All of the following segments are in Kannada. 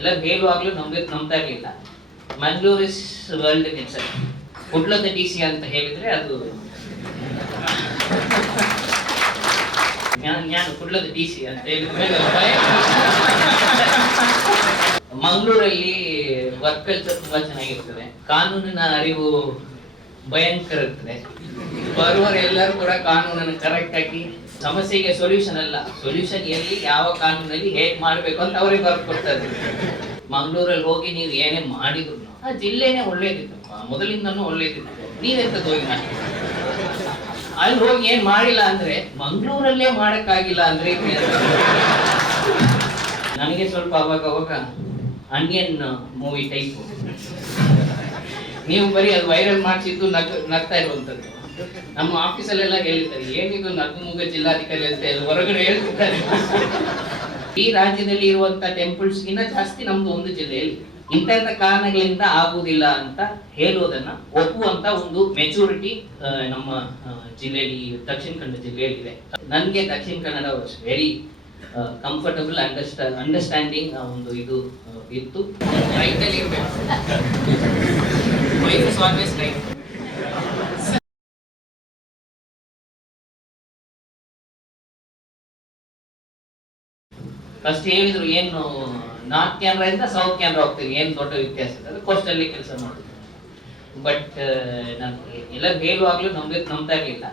ಎಲ್ಲ ಹೇಳುವಾಗ್ಲೂ ನಂಬ್ತಾ ಇರಲಿಲ್ಲ. Mangaluru is world in itself. ಕುಡ್ಲದ ಡಿಸಿ ಅಂತ ಹೇಳಿದ್ರೆ ಅದು ನಾನು ಕುಡ್ಲದ ಡಿಸಿ ಅಂತ ಹೇಳಿದ್ರೆ ಮಂಗಳೂರಲ್ಲಿ ವರ್ಕ್ ಕಲ್ಚರ್ ತುಂಬಾ ಚೆನ್ನಾಗಿರ್ತದೆ. ಕಾನೂನಿನ ಅರಿವು ಭಯಂಕರ ಇರ್ತದೆ. ಬರುವವರೆಲ್ಲರೂ ಕೂಡ ಕಾನೂನನ್ನು ಕರೆಕ್ಟ್ ಆಗಿ, ಸಮಸ್ಯೆಗೆ ಸೊಲ್ಯೂಷನ್ ಅಲ್ಲ, ಸೊಲ್ಯೂಷನ್ ಎಲ್ಲಿ ಯಾವ ಕಾನೂನಲ್ಲಿ ಹೇಗ್ ಮಾಡ್ಬೇಕು ಅಂತ ಅವರೇ ಬರ್ಕೊಡ್ತಾರೆ. ಮಂಗಳೂರಲ್ಲಿ ಹೋಗಿ ನೀವು ಏನೇ ಮಾಡಿದ್ರು ಆ ಜಿಲ್ಲೆನೇ ಒಳ್ಳೇದಿತ್ತು, ಮೊದಲಿಂದನೂ ಒಳ್ಳೇದಿತ್ತು. ನೀವೆಂತದ್ದು ಹೋಗಿ ಮಾಡಿ ಅಲ್ಲಿ ಹೋಗಿ ಏನ್ ಮಾಡಿಲ್ಲ ಅಂದ್ರೆ ಮಂಗಳೂರಲ್ಲೇ ಮಾಡಕ್ಕಾಗಿಲ್ಲ ಅಂದ್ರೆ ನನಗೆ ಸ್ವಲ್ಪ ಅವಾಗ ಅನಿಯನ್ ಮೂವಿ ಟೈಪ್. ನೀವು ಬರೀ ಅದು ವೈರಲ್ ಮಾಡಿಸಿದ್ದು ನಗ್ತಾ ಇರುವಂತದ್ದು. ನಮ್ಮ ಆಫೀಸಲ್ಲೆಲ್ಲ ಹೇಳಿದ್ದಾರೆ, ಏನಿದು ನಗುಮುಗ ಜಿಲ್ಲಾಧಿಕಾರಿ ಅಂತ ಹೊರಗಡೆ ಹೇಳ್ತಿದ್ದಾರೆ. ಈ ರಾಜ್ಯದಲ್ಲಿ ಇರುವಂತ ಟೆಂಪಲ್ಸ್ ಗಿನ್ನ ಜಾಸ್ತಿ ನಮ್ದು ಒಂದು ಜಿಲ್ಲೆಯಲ್ಲಿ ಇಂಥ ಕಾರಣಗಳಿಂದ ಆಗುವುದಿಲ್ಲ ಅಂತ ಹೇಳುವುದನ್ನ ಒಪ್ಪುವಂತ ಒಂದು ಮೆಚೂರಿಟಿ ನಮ್ಮ ಜಿಲ್ಲೆಯಲ್ಲಿ, ದಕ್ಷಿಣ ಕನ್ನಡ ಜಿಲ್ಲೆಯಲ್ಲಿ ಇದೆ. ನನಗೆ Dakshina Kannada was very comfortable, understanding ಒಂದು ಇದು ಇತ್ತು. ರೈತಲ್ಲಿ ಇರಬೇಕು, ಫಸ್ಟ್ ಹೇಳಿದ್ರು ಏನು ನಾರ್ತ್ ಕ್ಯಾಮ್ರಾ ಇಂದ ಸೌತ್ ಕ್ಯಾಮ್ರಾ ಹೋಗ್ತೀವಿ, ಏನ್ ದೊಡ್ಡ ವ್ಯತ್ಯಾಸ ಇದೆ, ಕೋಸ್ಟಲ್ಲಿ ಕೆಲಸ ಮಾಡಿದ್ರು. ಬಟ್ ನಾನು ಎಲ್ಲರೂ ಹೇಳುವಾಗ್ಲೂ ನಂಬ್ತಾ ಇರಲಿಲ್ಲ.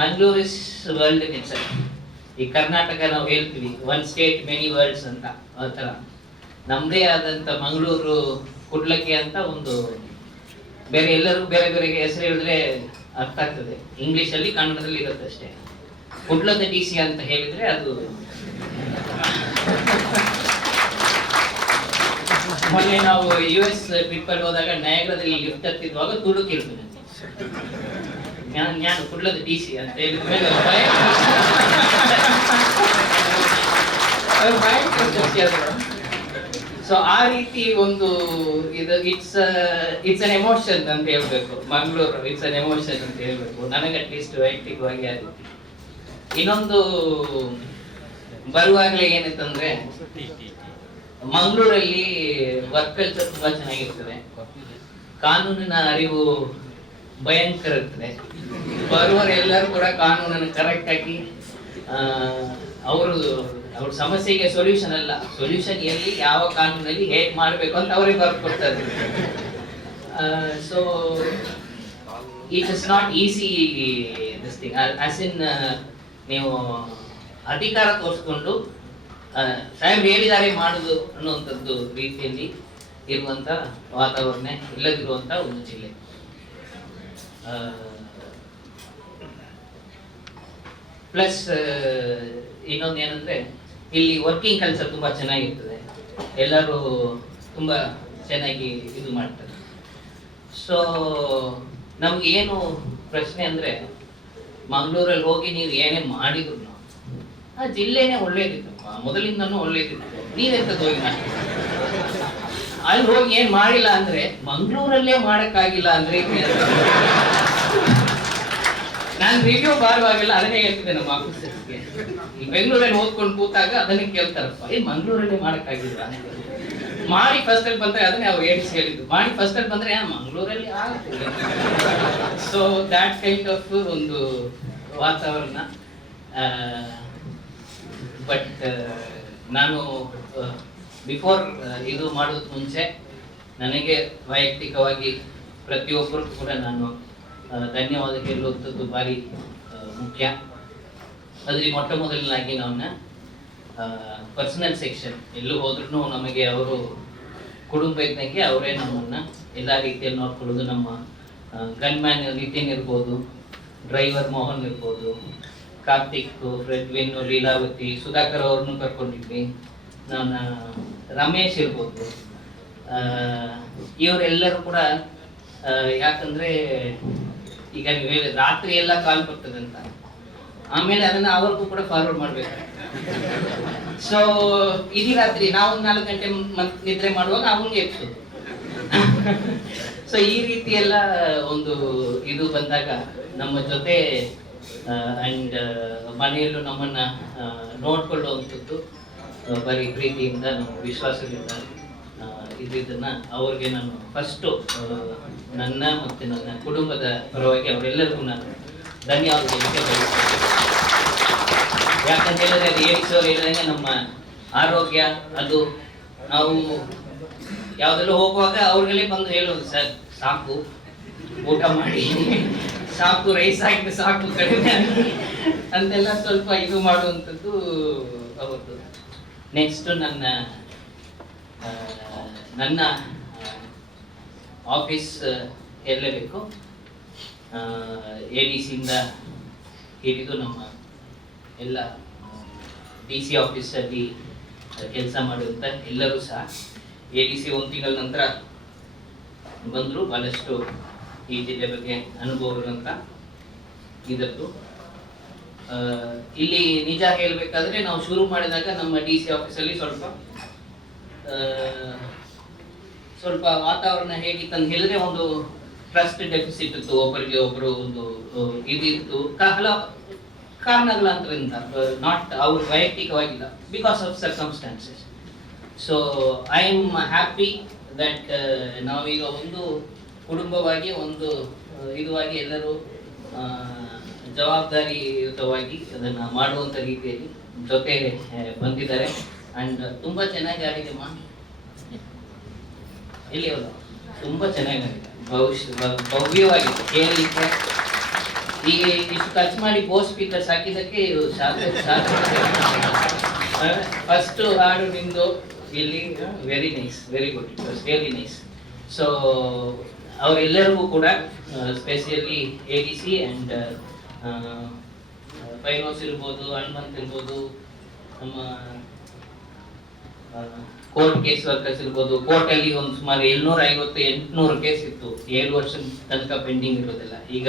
Mangaluru is world in itself. ಈ ಕರ್ನಾಟಕ ನಾವು ಹೇಳ್ತೀವಿ ಒನ್ ಸ್ಟೇಟ್ ಮೆನಿ ವರ್ಲ್ಡ್ಸ್ ಅಂತ, ಆ ಥರ ನಮ್ಮದೇ ಆದಂಥ ಮಂಗಳೂರು ಕುಡ್ಲಕ್ಕೆ ಅಂತ ಒಂದು ಬೇರೆ, ಎಲ್ಲರೂ ಬೇರೆ ಬೇರೆ ಹೆಸರು ಹೇಳಿದ್ರೆ ಅರ್ಥ ಆಗ್ತದೆ. ಇಂಗ್ಲೀಷಲ್ಲಿ ಕನ್ನಡದಲ್ಲಿ ಇರುತ್ತೆ ಅಷ್ಟೇ. ಕುಡ್ಲದ ಡಿಸಿ ಅಂತ ಹೇಳಿದ್ರೆ ಅದು ಮೊನ್ನೆ ನಾವು US ಟ್ರಿಪ್ ಅಲ್ಲಿ ಹೋದಾಗ ನಯಗ್ರದಲ್ಲಿ ಲಿಫ್ಟ್ ಹತ್ತಿದ್ವಾಗ ತುಡುಕಿರ್ತದೆ. ನಾನು ಕುಡ್ಲದ ಡಿಸಿ ಅಂತ ಹೇಳಿದ್ಮೇಲೆ ಸೊ ಆ ರೀತಿ ಒಂದು ಇದು ಇಟ್ಸ್ ಅನ್ ಎಮೋಷನ್ ಅಂತ ಹೇಳ್ಬೇಕು. ಮಂಗಳೂರು ಇಟ್ಸ್ ಅನ್ ಎಮೋಷನ್ ಅಂತ ಹೇಳ್ಬೇಕು ನನಗೆ, ಅಟ್ಲೀಸ್ಟ್ ವೈಯಕ್ತಿಕವಾಗಿ ಆ ರೀತಿ. ಇನ್ನೊಂದು ಬರುವಾಗಲೇ ಏನಿತ್ತಂದ್ರೆ ಮಂಗಳೂರಲ್ಲಿ ವರ್ಕ್ ಕಲ್ಚರ್ ತುಂಬಾ ಚೆನ್ನಾಗಿರ್ತದೆ. ಕಾನೂನಿನ ಅರಿವು ಭಯಂಕರ ಇರ್ತದೆ. ಬರುವವರೆಲ್ಲರೂ ಕೂಡ ಕಾನೂನನ್ನು ಕರೆಕ್ಟ್ ಆಗಿ, ಅವ್ರ ಸಮಸ್ಯೆಗೆ ಸೊಲ್ಯೂಷನ್ ಅಲ್ಲ, ಸೊಲ್ಯೂಷನ್ ಎಲ್ಲಿ ಯಾವ ಕಾನೂನಲ್ಲಿ ಹೇಗ್ ಮಾಡ್ಬೇಕು ಅಂತ ಅವರೇ ಬರ್ಕೊಡ್ತಾರೆ. So it is not easy this thing. As in ನೀವು ಅಧಿಕಾರ ತೋರಿಸ್ಕೊಂಡು ಸಾಹೇಬ್ ಹೇಳಿದ್ದಾರೆ ಮಾಡುದು ಅನ್ನುವಂಥದ್ದು ರೀತಿಯಲ್ಲಿ ಇರುವಂತ ವಾತಾವರಣ ಇಲ್ಲದಿರುವಂತ ಒಂದು ಜಿಲ್ಲೆ. ಪ್ಲಸ್ ಇನ್ನೊಂದು ಏನಂದ್ರೆ ಇಲ್ಲಿ ವರ್ಕಿಂಗ್ ಕಲ್ಚರ್ ತುಂಬಾ ಚೆನ್ನಾಗಿರ್ತದೆ. ಎಲ್ಲರೂ ತುಂಬಾ ಚೆನ್ನಾಗಿ ಇದು ಮಾಡ್ತಾರೆ. ಸೊ ನಮ್ಗೆ ಏನು ಪ್ರಶ್ನೆ ಅಂದ್ರೆ ಮಂಗಳೂರಲ್ಲಿ ಹೋಗಿ ನೀವು ಏನೇ ಮಾಡಿದ್ರು ಆ ಜಿಲ್ಲೆನೇ ಒಳ್ಳೇದಿತ್ತು, ಮೊದಲಿಂದನೂ ಒಳ್ಳೇದಿತ್ತು. ನೀವೆಂತದ್ದು ಹೋಗಿ ಮಾಡಿ ಅಲ್ಲಿ ಹೋಗಿ ಏನ್ ಮಾಡಿಲ್ಲ ಅಂದ್ರೆ ಮಂಗಳೂರಲ್ಲೇ ಮಾಡಕ್ಕಾಗಿಲ್ಲ ಅಂದ್ರೆ ನಾನು ರಿವ್ಯೂ ಬಾರುವಾಗೆಲ್ಲ ಅದನ್ನೇ ಹೇಳ್ತಿದ್ದೆ ನಮ್ಮ ಆಫೀಸರ್ಸ್ಗೆ. ಈ ಬೆಂಗಳೂರಲ್ಲಿ ಓದ್ಕೊಂಡು ಕೂತಾಗ ಅದನ್ನೇ ಕೇಳ್ತಾರಪ್ಪ, ಮಂಗಳೂರಲ್ಲೇ ಮಾಡಕ್ಕಾಗಿಲ್ಲ ಮಾಡಿ ಫಸ್ಟ್ ಅಲ್ಲಿ ಬಂದ್ರೆ ಅದನ್ನೇ ಅವ್ರು ಹೇಳಿದ್ದು, ಮಾಡಿ ಫಸ್ಟ್ ಅಲ್ಲಿ ಬಂದ್ರೆ ಮಂಗಳೂರಲ್ಲಿ ಆಗುತ್ತೆ. ಸೊ ದ್ಯಾಟ್ ಕೈಂಡ್ ಆಫ್ ಒಂದು ವಾತಾವರಣ. ಬಟ್ ನಾನು ಬಿಫೋರ್ ಇದು ಮಾಡೋದಕ್ಕೆ ಮುಂಚೆ ನನಗೆ ವೈಯಕ್ತಿಕವಾಗಿ ಪ್ರತಿಯೊಬ್ಬರು ಕೂಡ ನಾನು ಧನ್ಯವಾದ ಹೇಳುವಂಥದ್ದು ಭಾರಿ ಮುಖ್ಯ. ಅದ್ರಲ್ಲಿ ಮೊಟ್ಟ ಮೊದಲನಾಗಿ ನಾವನ್ನ ಪರ್ಸನಲ್ ಸೆಕ್ಷನ್ ಎಲ್ಲೂ ಹೋದ್ರೂ ನಮಗೆ ಅವರು ಕುಟುಂಬ ಇದ್ದಂಗೆ ಅವರೇ ನಮ್ಮನ್ನ ಎಲ್ಲ ರೀತಿಯಲ್ಲಿ ನೋಡ್ಕೊಳ್ಳೋದು. ನಮ್ಮ ಗನ್ಮ್ಯಾನ್ ನಿತಿನ್ ಇರ್ಬೋದು, ಡ್ರೈವರ್ ಮೋಹನ್ ಇರ್ಬೋದು, ಕಾರ್ತಿಕ್, ಫ್ರೆಡ್ವಿನ್, ಲೀಲಾವತಿ, ಸುಧಾಕರ್ ಅವ್ರನ್ನು ಕರ್ಕೊಂಡಿದ್ವಿ, ನಾನು ರಮೇಶ್ ಇರ್ಬೋದು. ಇವರೆಲ್ಲರೂ ಕೂಡ ಯಾಕಂದ್ರೆ ಈಗ ನೀವು ಹೇಳಿ ರಾತ್ರಿ ಎಲ್ಲ ಕಾಲ್ ಬರ್ತದಂತ, ಆಮೇಲೆ ಅದನ್ನ ಅವ್ರಿಗೂ ಕೂಡ ಫಾರ್ವರ್ಡ್ ಮಾಡ್ಬೇಕು. ಸೊ ಇಡೀ ರಾತ್ರಿ ನಾವು 4 ಗಂಟೆ ನಿದ್ರೆ ಮಾಡುವಾಗ ಅವನಿಗೆ ಎಪ್ಸೋದು. ಸೊ ಈ ರೀತಿ ಎಲ್ಲ ಒಂದು ಇದು ಬಂದಾಗ ನಮ್ಮ ಜೊತೆ ಅಂಡ್ ಮನೆಯಲ್ಲೂ ನಮ್ಮನ್ನ ನೋಡ್ಕೊಳ್ಳುವಂಥದ್ದು ಬರೀ ಪ್ರೀತಿಯಿಂದ, ನಮ್ಮ ವಿಶ್ವಾಸದಿಂದ ಇದನ್ನ ಅವ್ರಿಗೆ ನಾನು ಫಸ್ಟು ನನ್ನ ಮತ್ತು ನನ್ನ ಕುಟುಂಬದ ಪರವಾಗಿ ಅವರೆಲ್ಲರಿಗೂ ನಾನು ಧನ್ಯವಾದ ಬಯಸ್ತೇನೆ. ಯಾಕಂತ ಹೇಳಿದ್ರೆ ಅದು ಏರಿಸೋರು ಹೇಳಿದಂಗೆ ನಮ್ಮ ಆರೋಗ್ಯ ಅದು ನಾವು ಯಾವುದೆಲ್ಲ ಹೋಗುವಾಗ ಅವ್ರಿಗೆಲ್ಲೇ ಬಂದು ಹೇಳೋದು, ಸರ್ ಸಾಕು ಊಟ ಮಾಡಿ, ಸಾಕು ರೈಸ್ ಹಾಕಿದ್ರೆ ಸಾಕು ಕಡಿಮೆ ಅಂತೆಲ್ಲ ಸ್ವಲ್ಪ ಇದು ಮಾಡುವಂಥದ್ದು ಅವ್ರದ್ದು. ನೆಕ್ಸ್ಟ್ ನನ್ನ ಆಫೀಸ್ ಇರಲೇಬೇಕು. ADC-ಇಂದ ಹಿಡಿದು ನಮ್ಮ ಎಲ್ಲ DC ಆಫೀಸಲ್ಲಿ ಕೆಲಸ ಮಾಡುವಂಥ ಎಲ್ಲರೂ ಸಹ ADC 1 ತಿಂಗಳ ನಂತರ ಬಂದರು. ಭಾಳಷ್ಟು ಈ ಜಿಲ್ಲೆ ಬಗ್ಗೆ ಅನುಭವ ಇರುವಂಥ ಇದತ್ತು. ಇಲ್ಲಿ ನಿಜ ಹೇಳಬೇಕಾದ್ರೆ ನಾವು ಶುರು ಮಾಡಿದಾಗ ನಮ್ಮ DC ಆಫೀಸಲ್ಲಿ ಸ್ವಲ್ಪ ವಾತಾವರಣ ಹೇಗಿತ್ತು ಅಂತ ಹೇಳಿದ್ರೆ ಒಂದು ಟ್ರಸ್ಟ್ ಡೆಫಿಸಿಟ್ ಇತ್ತು, ಒಬ್ಬರಿಗೆ ಒಬ್ಬರು ಒಂದು ಇದಿತ್ತು. ಹಲವು ಕಾರಣಗಳಂತರಿಂದ, ನಾಟ್ ಅವ್ರ ವೈಯಕ್ತಿಕವಾಗಿಲ್ಲ, because of circumstances. So I am happy that ನಾವೀಗ ಒಂದು ಕುಟುಂಬವಾಗಿ ಒಂದು ಇದುವಾಗಿ ಎಲ್ಲರೂ ಜವಾಬ್ದಾರಿಯುತವಾಗಿ ಅದನ್ನು ಮಾಡುವಂಥ ರೀತಿಯಲ್ಲಿ ಜೊತೆ ಬಂದಿದ್ದಾರೆ. ಆ್ಯಂಡ್ ತುಂಬ ಚೆನ್ನಾಗಿ ಆಗಿದೆ ಇಲ್ಲಿ ಅವರು ತುಂಬ ಚೆನ್ನಾಗಿದೆ, ಭವ್ಯವಾಗಿದೆ. ಕೇಳಲಿಕ್ಕೆ ಈಗ ಇಷ್ಟು ಖರ್ಚು ಮಾಡಿ ಬೋಸ್ ಸ್ಪೀಕರ್ಸ್ ಹಾಕಿದ್ದಕ್ಕೆ ಇದು ಫಸ್ಟ್ ಹಾಡು ನಿಮ್ಮದು ಇಲ್ಲಿ very nice, very good, it was really nice. So ಅವರೆಲ್ಲರಿಗೂ ಕೂಡ ಸ್ಪೆಷಲಿ ADC ಆ್ಯಂಡ್ ಫೈನೋಸ್ ಇರ್ಬೋದು, ಹನುಮಂತ್ ಇರ್ಬೋದು, ನಮ್ಮ ಕೋರ್ಟ್ ಕೇಸ್ ವರ್ಕರ್ಸ್ ಇರ್ಬೋದು. ಕೋರ್ಟಲ್ಲಿ ಒಂದು ಸುಮಾರು 750-800 ಕೇಸ್ ಇತ್ತು, 7 ವರ್ಷ ತನಕ ಪೆಂಡಿಂಗ್ ಇರೋದಿಲ್ಲ. ಈಗ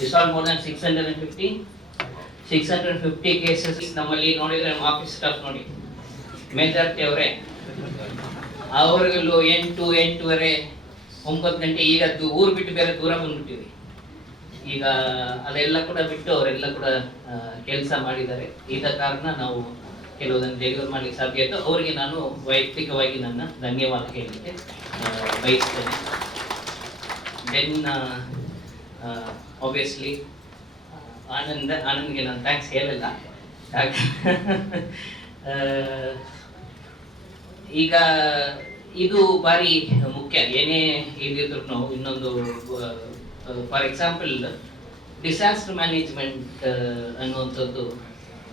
ರಿಸಾಲ್ವ್ ಮೋರ್ ದನ್ 650 ಕೇಸಸ್ ನಮ್ಮಲ್ಲಿ ನೋಡಿದ್ರೆ ನಮ್ಮ ಆಫೀಸ್ ಸ್ಟಾಫ್ ನೋಡಿ ಮೇಜಾರಿಟಿ ಅವರೇ. ಅವ್ರಿಗೆಲ್ಲೂ 8-8:30 9 ಗಂಟೆ. ಈಗ ಊರು ಬಿಟ್ಟು ಬೇರೆ ದೂರ ಬಂದ್ಬಿಟ್ಟಿವಿ. ಈಗ ಅದೆಲ್ಲ ಕೂಡ ಬಿಟ್ಟು ಅವರೆಲ್ಲ ಕೂಡ ಕೆಲಸ ಮಾಡಿದ್ದಾರೆ. ಇದ ಕಾರಣ ನಾವು ಕೆಲವುದನ್ನು ಡೆಲಿವರ್ ಮಾಡಲಿಕ್ಕೆ ಸಾಧ್ಯ ಆಯಿತು. ಅವರಿಗೆ ನಾನು ವೈಯಕ್ತಿಕವಾಗಿ ನನ್ನ ಧನ್ಯವಾದ ಹೇಳಲಿಕ್ಕೆ ಬಯಸ್ತೇನೆ. ದೆನ್ ಆಬ್ವಿಯಸ್ಲಿ ಆನಂದ್ಗೆ ನಾನು ಥ್ಯಾಂಕ್ಸ್ ಹೇಳಲ್ಲ. ಈಗ ಇದು ಭಾರಿ ಮುಖ್ಯ. ಏನೇ ಇದಿದ್ರು ನಾವು ಇನ್ನೊಂದು ಫಾರ್ ಎಕ್ಸಾಂಪಲ್ ಡಿಸಾಸ್ಟರ್ ಮ್ಯಾನೇಜ್ಮೆಂಟ್ ಅನ್ನುವಂಥದ್ದು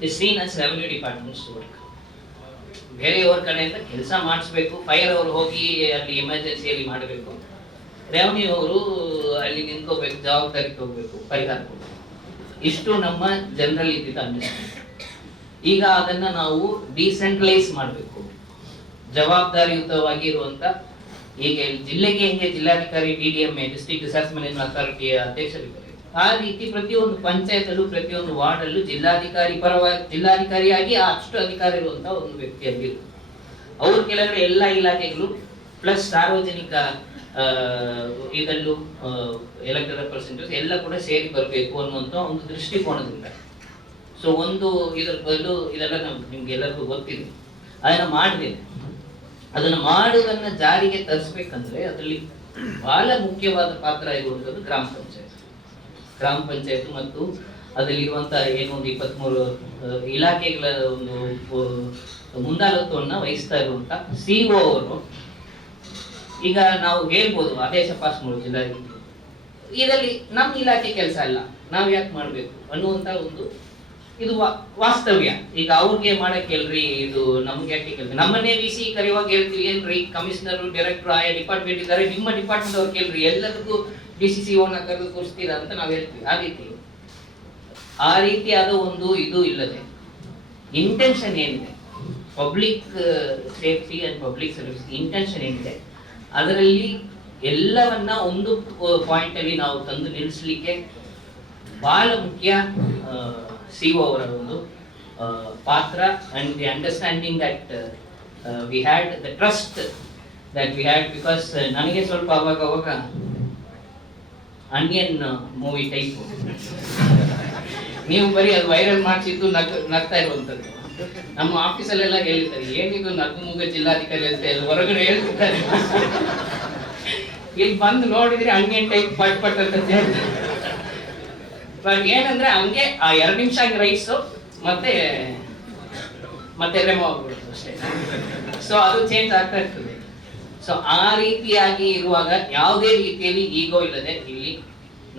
is scene as revenue departments work. ಬೇರೆಯವ್ರ ಕಡೆಯಿಂದ ಕೆಲಸ ಮಾಡಿಸ್ಬೇಕು, ಫೈರ್ ಅವರು ಹೋಗಿ ಅಲ್ಲಿ ಎಮರ್ಜೆನ್ಸಿಯಲ್ಲಿ ಮಾಡಬೇಕು, ರೆವೆನ್ಯೂ ಅವರು ಅಲ್ಲಿ ನಿಂತ್ಕೋಬೇಕು, ಜವಾಬ್ದಾರಿಗೆ ಹೋಗಬೇಕು, ಪರಿಹಾರ ಕೊಡಬೇಕು. ಇಷ್ಟು ನಮ್ಮ ಜನರಲ್ ಇದ್ದಿದ್ದ ಅಂಡರ್ಸ್ಟ್ಯಾಂಡಿಂಗ್. ಈಗ ಅದನ್ನು ನಾವು ಡಿಸೆಂಟ್ರಲೈಸ್ ಮಾಡಬೇಕು, ಜವಾಬ್ದಾರಿಯುತವಾಗಿ ಇರುವಂಥ. ಈಗ ಜಿಲ್ಲೆಗೆ ಹೆಂಗೆ ಜಿಲ್ಲಾಧಿಕಾರಿ DDMA ಡಿಸ್ಟ್ರಿಕ್ಟ್ ಡಿಸಾಸ್ಟರ್ ಮ್ಯಾನೇಜ್ಮೆಂಟ್ ಅಥಾರಿಟಿಯ ಅಧ್ಯಕ್ಷರಿದ್ದಾರೆ, ಆ ರೀತಿ ಪ್ರತಿಯೊಂದು ಪಂಚಾಯತಲ್ಲೂ ಪ್ರತಿಯೊಂದು ವಾರ್ಡಲ್ಲೂ ಜಿಲ್ಲಾಧಿಕಾರಿಯಾಗಿ ಅಷ್ಟು ಅಧಿಕಾರ ಇರುವಂಥ ಒಂದು ವ್ಯಕ್ತಿಯಾಗಿ ಅವ್ರ ಕೆಳಗಡೆ ಎಲ್ಲ ಇಲಾಖೆಗಳು ಪ್ಲಸ್ ಸಾರ್ವಜನಿಕ ಇದಲ್ಲೂ ಎಲೆಕ್ಟೆಡ್ ರೆಪ್ರೆಸೆಂಟೇಟಿವ್ಸ್ ಎಲ್ಲ ಕೂಡ ಸೇರಿ ಬರಬೇಕು ಅನ್ನುವಂಥ ಒಂದು ದೃಷ್ಟಿಕೋನದಿಂದ. ಸೊ ಒಂದು ಇದರ ಬದಲು ಇದೆಲ್ಲ ನಿಮ್ಗೆ ಎಲ್ಲರಿಗೂ ಗೊತ್ತಿದೆ, ಅದನ್ನು ಮಾಡಿದ್ದೇನೆ. ಅದನ್ನು ಮಾಡುವುದನ್ನು ಜಾರಿಗೆ ತರಿಸ್ಬೇಕಂದ್ರೆ ಅದರಲ್ಲಿ ಬಹಳ ಮುಖ್ಯವಾದ ಪಾತ್ರ ಇರುವಂಥದ್ದು ಗ್ರಾಮ ಪಂಚಾಯತ್ ಮತ್ತು ಅದರಲ್ಲಿರುವಂಥ ಏನು ಒಂದು 23 ಇಲಾಖೆಗಳ ಒಂದು ಮುಂದಾಳತ್ವವನ್ನು ವಹಿಸ್ತಾ ಇರುವಂಥ CO ಅವರು. ಈಗ ನಾವು ಹೇಳ್ಬೋದು ಆದೇಶ ಪಾಸ್ ಮಾಡೋದಿಲ್ಲ, ಇದರಲ್ಲಿ ನಮ್ಮ ಇಲಾಖೆ ಕೆಲಸ ಅಲ್ಲ, ನಾವು ಯಾಕೆ ಮಾಡಬೇಕು ಅನ್ನುವಂಥ ಒಂದು ಇದು ವಾಸ್ತವ್ಯ. ಈಗ ಅವ್ರಿಗೆ ಮಾಡಕ್ಕೆ ಹೇಳ್ರಿ, ಇದು ನಮ್ಗೆ ಯಾಕೆ ಕೇಳ್ರಿ? ನಮ್ಮನ್ನೇ VC ಕರೆಯುವಾಗ ಹೇಳ್ತೀವಿ, ಏನ್ರಿ ಕಮಿಷನರ್ ಡೈರೆಕ್ಟರ್ ಆಯಾ ಡಿಪಾರ್ಟ್ಮೆಂಟ್ ಇದ್ದಾರೆ, ನಿಮ್ಮ ಡಿಪಾರ್ಟ್ಮೆಂಟ್ ಅವ್ರು ಕೇಳ್ರಿ, ಎಲ್ಲದಕ್ಕೂ DCCOನ ಕರೆದು ಕೂರಿಸ್ತೀರಾ ಅಂತ ನಾವು ಹೇಳ್ತೀವಿ. ಆ ರೀತಿಯಾದ ಒಂದು ಇದು ಇಲ್ಲದೆ ಇಂಟೆನ್ಷನ್ ಏನಿದೆ, public safety and public service intention ಏನಿದೆ, ಅದರಲ್ಲಿ ಎಲ್ಲವನ್ನ ಒಂದು ಪಾಯಿಂಟ್ ಅಲ್ಲಿ ನಾವು ತಂದು ನಿಲ್ಲಿಸಲಿಕ್ಕೆ ಬಹಳ ಮುಖ್ಯ CO ಅವರ ಒಂದು ಪಾತ್ರ. And the understanding that we had the trust that we had. Because ನನಗೆ ಸ್ವಲ್ಪ ಅವಾಗ ಆನಿಯನ್ ಮೂವಿ ಟೈಪ್, ನೀವು ಬರೀ ಅದು ವೈರಲ್ ಮಾಡಿಸಿದ್ದು ನಗ್ತಾ ಇರುವಂಥದ್ದು. ನಮ್ಮ ಆಫೀಸಲ್ಲೆಲ್ಲ ಹೇಳಿದ್ದಾರೆ, ಏನಿದು ನಗುಮುಗ ಜಿಲ್ಲಾಧಿಕಾರಿ ಅಂತ ಹೊರಗಡೆ ಹೇಳ್ತಿದ್ದಾರೆ. ಇಲ್ಲಿ ಬಂದು ನೋಡಿದ್ರೆ ಹಂಗೆ ಟೈಪ್ ಪಟ್ ಪಟ್ ಅಂತ ಹೇಳ್ತಾರೆ. ಬಟ್ ಏನಂದ್ರೆ ಹಂಗೆ ಆ 2 ನಿಮಿಷ ರೈಸು ಮತ್ತೆ ಮತ್ತೆ ರೆಮೋ ಆಗ್ಬಿಡುತ್ತೆ ಅಷ್ಟೇ. ಸೊ ಅದು ಚೇಂಜ್ ಆಗ್ತಾ ಇರ್ತದೆ. ಸೊ ಆ ರೀತಿಯಾಗಿ ಇರುವಾಗ ಯಾವುದೇ ರೀತಿಯಲ್ಲಿ ಈಗೋ ಇಲ್ಲದೆ ಇಲ್ಲಿ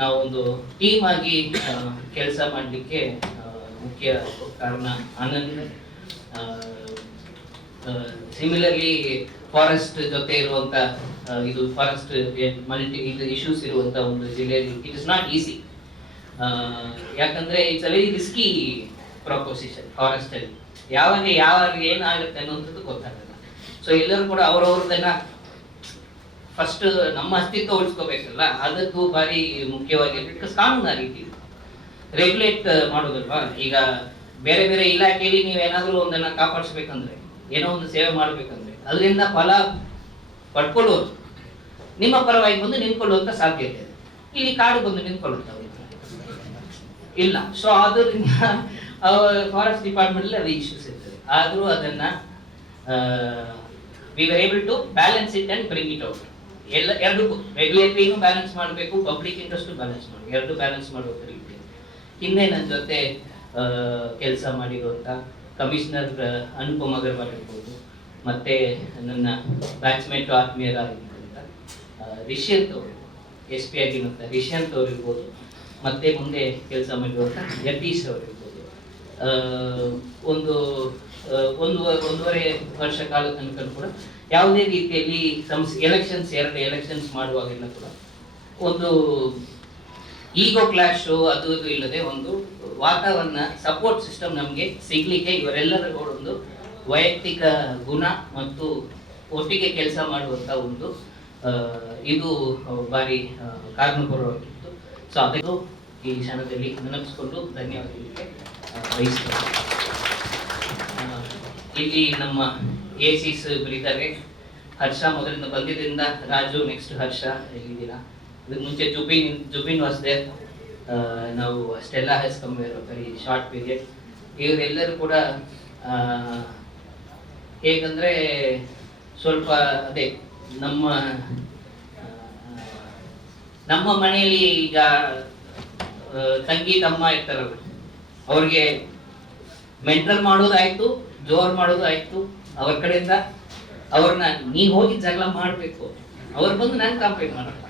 ನಾವು ಒಂದು ಟೀಮ್ ಆಗಿ ಕೆಲಸ ಮಾಡಲಿಕ್ಕೆ ಮುಖ್ಯ ಕಾರಣ ಆನಂದ್. ಸಿಮಿಲರ್ಲಿ ಫಾರೆಸ್ಟ್ ಜೊತೆ ಇರುವಂತ ಇದು ಫಾರೆಸ್ಟ್ ಮಲ್ಟಿ ಇಶ್ಯೂಸ್ ಇರುವಂತ ಒಂದು ಜಿಲ್ಲೆಯಲ್ಲಿ ಇಟ್ ಇಸ್ ನಾಟ್ ಈಸಿ. ಯಾಕಂದ್ರೆ it's a very risky proposition forest ಅಲ್ಲಿ. ಯಾವಾಗ ಏನಾಗುತ್ತೆ ಅನ್ನೋಂಥದ್ದು ಗೊತ್ತಾಗಲ್ಲ. ಸೊ ಎಲ್ಲರೂ ಕೂಡ ಅವ್ರವ್ರದನ್ನ ಫಸ್ಟ್ ನಮ್ಮ ಅಸ್ತಿತ್ವ ಉಳಿಸ್ಕೋಬೇಕಲ್ಲ, ಅದಕ್ಕೂ ಬಾರಿ ಮುಖ್ಯವಾಗಿ ಬಿಕಾಸ್ ಕಾನೂನು ಆ ರೀತಿ ರೆಗ್ಯುಲೇಟ್ ಮಾಡೋದಲ್ವಾ. ಈಗ ಬೇರೆ ಬೇರೆ ಇಲಾಖೆಯಲ್ಲಿ ನೀವೇನಾದ್ರೂ ಒಂದನ್ನ ಕಾಪಾಡಿಸ್ಬೇಕಂದ್ರೆ, ಏನೋ ಒಂದು ಸೇವೆ ಮಾಡ್ಬೇಕಂದ್ರೆ ಅದರಿಂದ ಫಲ ಪಡ್ಕೊಳ್ಳೋರು ನಿಮ್ಮ ಪರವಾಗಿ ಬಂದು ನಿಂತ್ಕೊಳ್ಳುವಂತ ಸಾಧ್ಯತೆ ಇದೆ. ಇಲ್ಲಿ ಕಾಡು ಬಂದು ನಿಂತ್ಕೊಳ್ಳುತ್ತೆ ಇಲ್ಲ. ಸೊ ಅದರಿಂದ ಫಾರೆಸ್ಟ್ ಡಿಪಾರ್ಟ್ಮೆಂಟ್ ಅದು ಇಶ್ಯೂಸ್ ಇರ್ತದೆ. ಆದರೂ ಅದನ್ನ we were able to balance it and bring it out. ಎರಡು ರೆಗ್ಯುಲೇಟರಿನೂ ಬ್ಯಾಲೆನ್ಸ್ ಮಾಡಬೇಕು, ಪಬ್ಲಿಕ್ ಇಂಟ್ರೆಸ್ಟ್ ಬ್ಯಾಲೆನ್ಸ್ ಮಾಡಬೇಕು, ಎರಡು ಬ್ಯಾಲೆನ್ಸ್ ಮಾಡುವ ರೀತಿ. ಹಿಂದೆ ನನ್ನ ಜೊತೆ ಕೆಲಸ ಮಾಡಿರುವಂಥ ಕಮಿಷನರ್ ಅನುಪಮ್ ಅಗರ್ವಾಲ್ ಇರ್ಬೋದು, ಮತ್ತೆ ನನ್ನ ಬ್ಯಾಚ್ಮೇಟ್ ಆತ್ಮೀಯರಾಗಿದ್ದಂಥ ರಿಷ್ಯಂತ್ ಅವರು SP ಆಗಿರುವಂಥ ರಿಷ್ಯಂತ್ ಅವರು ಇರ್ಬೋದು, ಮತ್ತೆ ಮುಂದೆ ಕೆಲಸ ಮಾಡಿರುವಂಥ ಯತೀಶ್ ಅವರು ಇರ್ಬೋದು. ಒಂದೂವರೆ ವರ್ಷ ಕಾಲ ತನಕ ಕೂಡ ಯಾವುದೇ ರೀತಿಯಲ್ಲಿ ಎಲೆಕ್ಷನ್ಸ್ 2 ಎಲೆಕ್ಷನ್ಸ್ ಮಾಡುವಾಗೆಲ್ಲ ಕೂಡ ಒಂದು ಈಗೋ ಕ್ಲಾಶು ಅದು ಇದು ಇಲ್ಲದೆ ಒಂದು ವಾತಾವರಣ ಸಪೋರ್ಟ್ ಸಿಸ್ಟಮ್ ನಮಗೆ ಸಿಗ್ಲಿಕ್ಕೆ ಇವರೆಲ್ಲರ ಒಂದು ವೈಯಕ್ತಿಕ ಗುಣ ಮತ್ತು ಒಟ್ಟಿಗೆ ಕೆಲಸ ಮಾಡುವಂತ ಒಂದು ಇದು ಬಾರಿ ಕಾರಣಪೂರ್ವವಾಗಿತ್ತು. ಸೊ ಅದನ್ನು ಈ ಕ್ಷಣದಲ್ಲಿ ನೆನಪಿಸಿಕೊಂಡು ಧನ್ಯವಾದಗಳಿಗೆ ವಹಿಸ್ತೇನೆ. ಇಲ್ಲಿ ನಮ್ಮ ACs ಬರೀತಾರೆ. ಹರ್ಷ ಮೊದಲಿಂದ ಬಂದಿದ್ದರಿಂದ, ರಾಜು, ನೆಕ್ಸ್ಟ್ ಹರ್ಷ ಇಲ್ಲಿದ್ದೀರಾ. ಇದಕ್ಕೆ ಮುಂಚೆ ಜುಬಿನ್ ವಾಸ್ ದೇರ್. ನಾವು Stella has come very short period. ಇವರೆಲ್ಲರೂ ಕೂಡ ಹೇಗಂದ್ರೆ ಸ್ವಲ್ಪ ಅದೇ ನಮ್ಮ ಮನೆಯಲ್ಲಿ ಈಗ ತಂಗಿ ತಮ್ಮ ಇರ್ತಾರಲ್ಲ, ಅವ್ರಿಗೆ ಮೆಂಟಲ್ ಮಾಡೋದಾಯ್ತು, ಜೋರ್ ಮಾಡೋದಾಯ್ತು, ಅವ್ರ ಕಡೆಯಿಂದ ಅವ್ರನ್ನ ನೀ ಹೋಗಿ ಜಗಳ ಮಾಡ್ಬೇಕು, ಅವ್ರು ಬಂದು ನಾನು ಕಂಪ್ಲೇಂಟ್ ಮಾಡ್ತಾರೆ,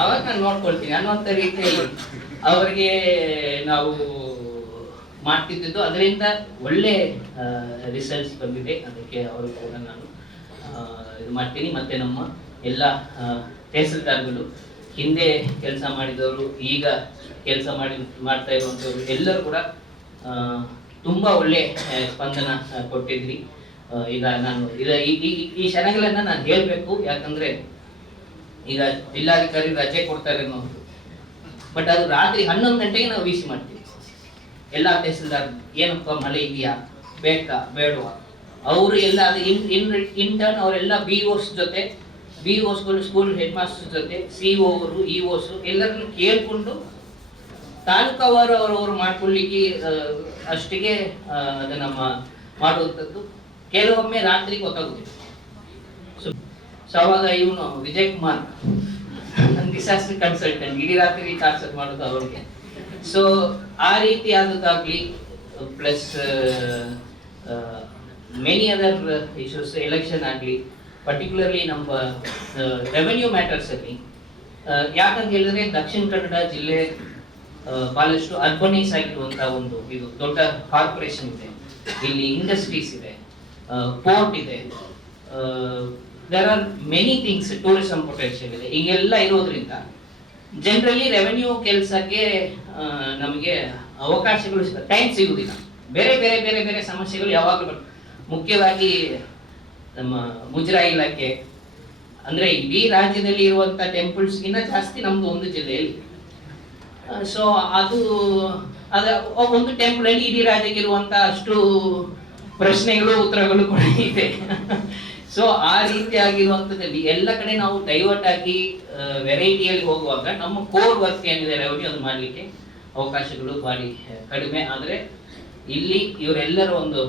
ಅವಾಗ ನಾನು ನೋಡ್ಕೊಳ್ತೀನಿ ಅನ್ನುವಂಥ ರೀತಿಯಲ್ಲಿ ಅವರಿಗೆ ನಾವು ಮಾಡ್ತಿದ್ದು. ಅದರಿಂದ ಒಳ್ಳೆ ರಿಸಲ್ಟ್ಸ್ ಬಂದಿದೆ. ಅದಕ್ಕೆ ಅವರು ಕೂಡ ನಾನು ಇದು ಮಾಡ್ತೀನಿ. ಮತ್ತೆ ನಮ್ಮ ಎಲ್ಲ ತಹಸೀಲ್ದಾರ್ಗಳು, ಹಿಂದೆ ಕೆಲಸ ಮಾಡಿದವರು, ಈಗ ಕೆಲಸ ಮಾಡ್ತಾ ಇರುವಂಥವ್ರು ಎಲ್ಲರೂ ಕೂಡ ತುಂಬಾ ಒಳ್ಳೆ ಸ್ಪಂದನ ಕೊಟ್ಟಿದ್ರಿ. ಈಗ ನಾನು ಈ ಕ್ಷಣಗಳನ್ನ ನಾನು ಹೇಳ್ಬೇಕು, ಯಾಕಂದ್ರೆ ಈಗ ಜಿಲ್ಲಾಧಿಕಾರಿ ರಜೆ ಕೊಡ್ತಾರೆ ಅನ್ನೋದು, ಬಟ್ ಅದು ರಾತ್ರಿ 11 ಗಂಟೆಗೆ ನಾವು ವಿಸಿ ಮಾಡ್ತೀವಿ. ಎಲ್ಲ ತಹಸೀಲ್ದಾರ್ ಏನಪ್ಪ ಮಳೆ ಇದೆಯಾ, ಬೇಕಾ ಬೇಡವಾ, ಅವರು ಎಲ್ಲ ಅದು ಇಂಟರ್ನ್ ಅವರೆಲ್ಲ BOs ಜೊತೆ, BOsಗಳು ಸ್ಕೂಲ್ ಹೆಡ್ ಮಾಸ್ಟರ್ಸ್ ಜೊತೆ, CO ಅವರು, EOs ಎಲ್ಲರನ್ನು ಕೇಳ್ಕೊಂಡು ತಾಲೂಕವರು ಅವರವರು ಮಾಡ್ಕೊಳ್ಳಿಕ್ಕೆ ಅಷ್ಟಿಗೆ ಅದನ್ನ ಮಾಡುವಂಥದ್ದು. ಕೆಲವೊಮ್ಮೆ ರಾತ್ರಿ ಗೊತ್ತಾಗುತ್ತಿತ್ತು. ಸೊ ಅವಾಗ ಇವನು ವಿಜಯ್ ಕುಮಾರ್ ಡಿಸಾಸ್ಟರ್ ಕನ್ಸಲ್ಟೆಂಟ್, ಇಡೀ ರಾತ್ರಿ ಟಾರ್ಚರ್ ಮಾಡೋದು ಅವ್ರಿಗೆ. ಸೊ ಆ ರೀತಿ ಆದದ್ದಾಗ್ಲಿ, plus many other issues, election ಆಗಲಿ, ಪರ್ಟಿಕ್ಯುಲರ್ಲಿ ನಮ್ಮ ರೆವೆನ್ಯೂ ಮ್ಯಾಟರ್ಸ್ ಅಲ್ಲಿ, ಯಾಕಂತ ಹೇಳಿದ್ರೆ ದಕ್ಷಿಣ ಕನ್ನಡ ಜಿಲ್ಲೆ ಬಹಳಷ್ಟು ಅರ್ಬನೈಸ್ ಆಗಿರುವಂತಹ ಒಂದು ಇದು ದೊಡ್ಡ ಕಾರ್ಪೊರೇಷನ್ ಇದೆ, ಇಲ್ಲಿ ಇಂಡಸ್ಟ್ರೀಸ್ ಇದೆ, ಪೋರ್ಟ್ ಇದೆ, there are many things, tourism potential ಇದೆ. ಹೀಗೆಲ್ಲ ಇರೋದ್ರಿಂದ ಜನರಲಿ ರೆವೆನ್ಯೂ ಕೆಲಸಕ್ಕೆ ನಮಗೆ ಅವಕಾಶಗಳು, ಟೈಮ್ ಸಿಗುವುದಿಲ್ಲ. ಬೇರೆ ಬೇರೆ ಬೇರೆ ಬೇರೆ ಸಮಸ್ಯೆಗಳು ಯಾವಾಗಲೂ ಮುಖ್ಯವಾಗಿ ನಮ್ಮ ಮುಜರಾಯಿ ಇಲಾಖೆ ಅಂದ್ರೆ ಇಡೀ ರಾಜ್ಯದಲ್ಲಿ ಇರುವಂತ ಟೆಂಪಲ್ಸ್ಗಿಂತ ಜಾಸ್ತಿ ನಮ್ದು ಒಂದು ಜಿಲ್ಲೆಯಲ್ಲಿ. ಸೊ ಅದು ಒಂದು ಟೆಂಪಲ್ ಅಲ್ಲಿ ಇಡೀ ರಾಜ್ಯಕ್ಕೆ ಇರುವಂತ ಅಷ್ಟು ಪ್ರಶ್ನೆಗಳು ಉತ್ತರಗಳು ಕೂಡ ಇದೆ. ಸೊ ಆ ರೀತಿಯಾಗಿರುವಂಥದ್ದಲ್ಲಿ ಎಲ್ಲ ಕಡೆ ನಾವು ಡೈವರ್ಟ್ ಆಗಿ ವೆರೈಟಿಯಲ್ಲಿ ಹೋಗುವಾಗ ನಮ್ಮ ಕೋರ್ ವರ್ಕ್ ಏನಿದೆ ರೆವೆನ್ಯೂ ಅದು ಮಾಡಲಿಕ್ಕೆ ಅವಕಾಶಗಳು ಭಾರಿ ಕಡಿಮೆ. ಆದರೆ ಇಲ್ಲಿ ಇವರೆಲ್ಲರ ಒಂದು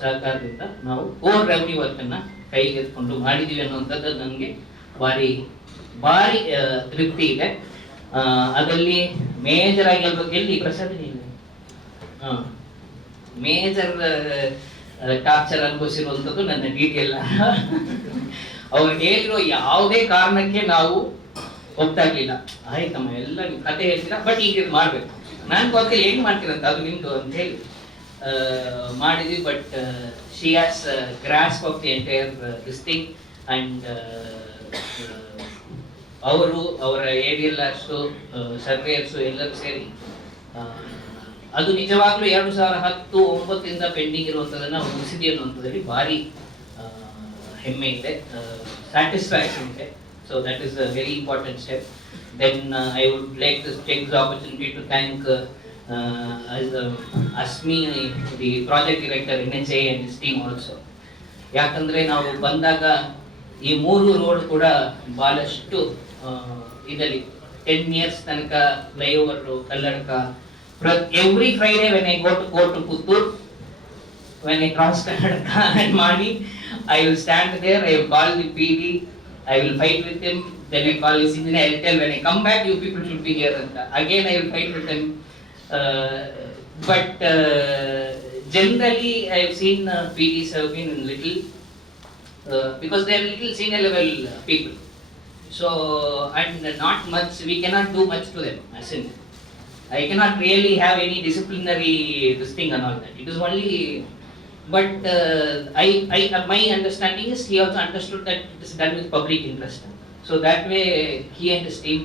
ಸಹಕಾರದಿಂದ ನಾವು ಕೋರ್ ರೆವೆನ್ಯೂ ವರ್ಕನ್ನು ಕೈಗೆತ್ಕೊಂಡು ಮಾಡಿದ್ದೀವಿ ಅನ್ನುವಂಥದ್ದು ನನಗೆ ಭಾರಿ ಭಾರಿ ತೃಪ್ತಿ ಇದೆ. ಅದರಲ್ಲಿ ಮೇಜರ್ ಆಗಿ ಹೇಳ್ಬೇಕು, ಎಲ್ಲಿ ಪ್ರಸಾದ್ ಮೇಜರ್ ಟಾರ್ಚರ್ ಅನುಭವಿಸಿರುವಂಥದ್ದು ನನ್ನ ಡೀಟೇಲ್. ಅವ್ರು ಹೇಳಿರೋ ಯಾವುದೇ ಕಾರಣಕ್ಕೆ ನಾವು ಹೋಗ್ತಾ ಇರ್ಲಿಲ್ಲ. ಆಯ್ತಮ್ಮ ಎಲ್ಲ ನೀವು ಕತೆ ಹೇಳ್ತೀರಾ, ಬಟ್ ಈಗ ಇದು ಮಾಡ್ಬೇಕು, ನಾನು ಗೊತ್ತಿಲ್ಲ ಹೆಂಗ್ ಮಾಡ್ತೀರಂತ ಅದು ನಿಮ್ದು ಅಂತ ಹೇಳಿ ಮಾಡಿದ್ವಿ. But she has grasp of the entire this thing and ಅವರು ಅವರ ADLRಸು ಸರ್ವೇಯರ್ಸು ಎಲ್ಲರೂ ಸೇರಿ ಅದು ನಿಜವಾಗ್ಲೂ 2010-9 ಪೆಂಡಿಂಗ್ ಇರುವಂಥದ್ದನ್ನು ಮುಗಿಸಿದೆ ಅನ್ನುವಂಥದ್ದಲ್ಲಿ ಭಾರಿ ಹೆಮ್ಮೆ ಇದೆ, ಸ್ಯಾಟಿಸ್ಫ್ಯಾಕ್ಷನ್ ಇದೆ. So that is a very important step. Then I would like to take the opportunity to thank Asmi, the project director NHA and his team also. ಯಾಕಂದ್ರೆ ನಾವು ಬಂದಾಗ ಈ 3 ರೋಡ್ ಕೂಡ ಬಹಳಷ್ಟು ಇದರಲ್ಲಿ 10 years ತನಕ flyover Kalladka. Every Friday when I go to Puttur, when I cross Kannadaka and Mani, I will stand there, I will call the PD, I will fight with him, then I call his engineer, I will tell when I come back you people should be here. Again I will fight with them. But generally I have seen PDs have been little, because they are little senior level people. So, and not much, we cannot do much to them, as in I cannot really have any disciplinary this thing and all that. It is only, but my understanding is he also understood that it is done with public interest. So that way he and his team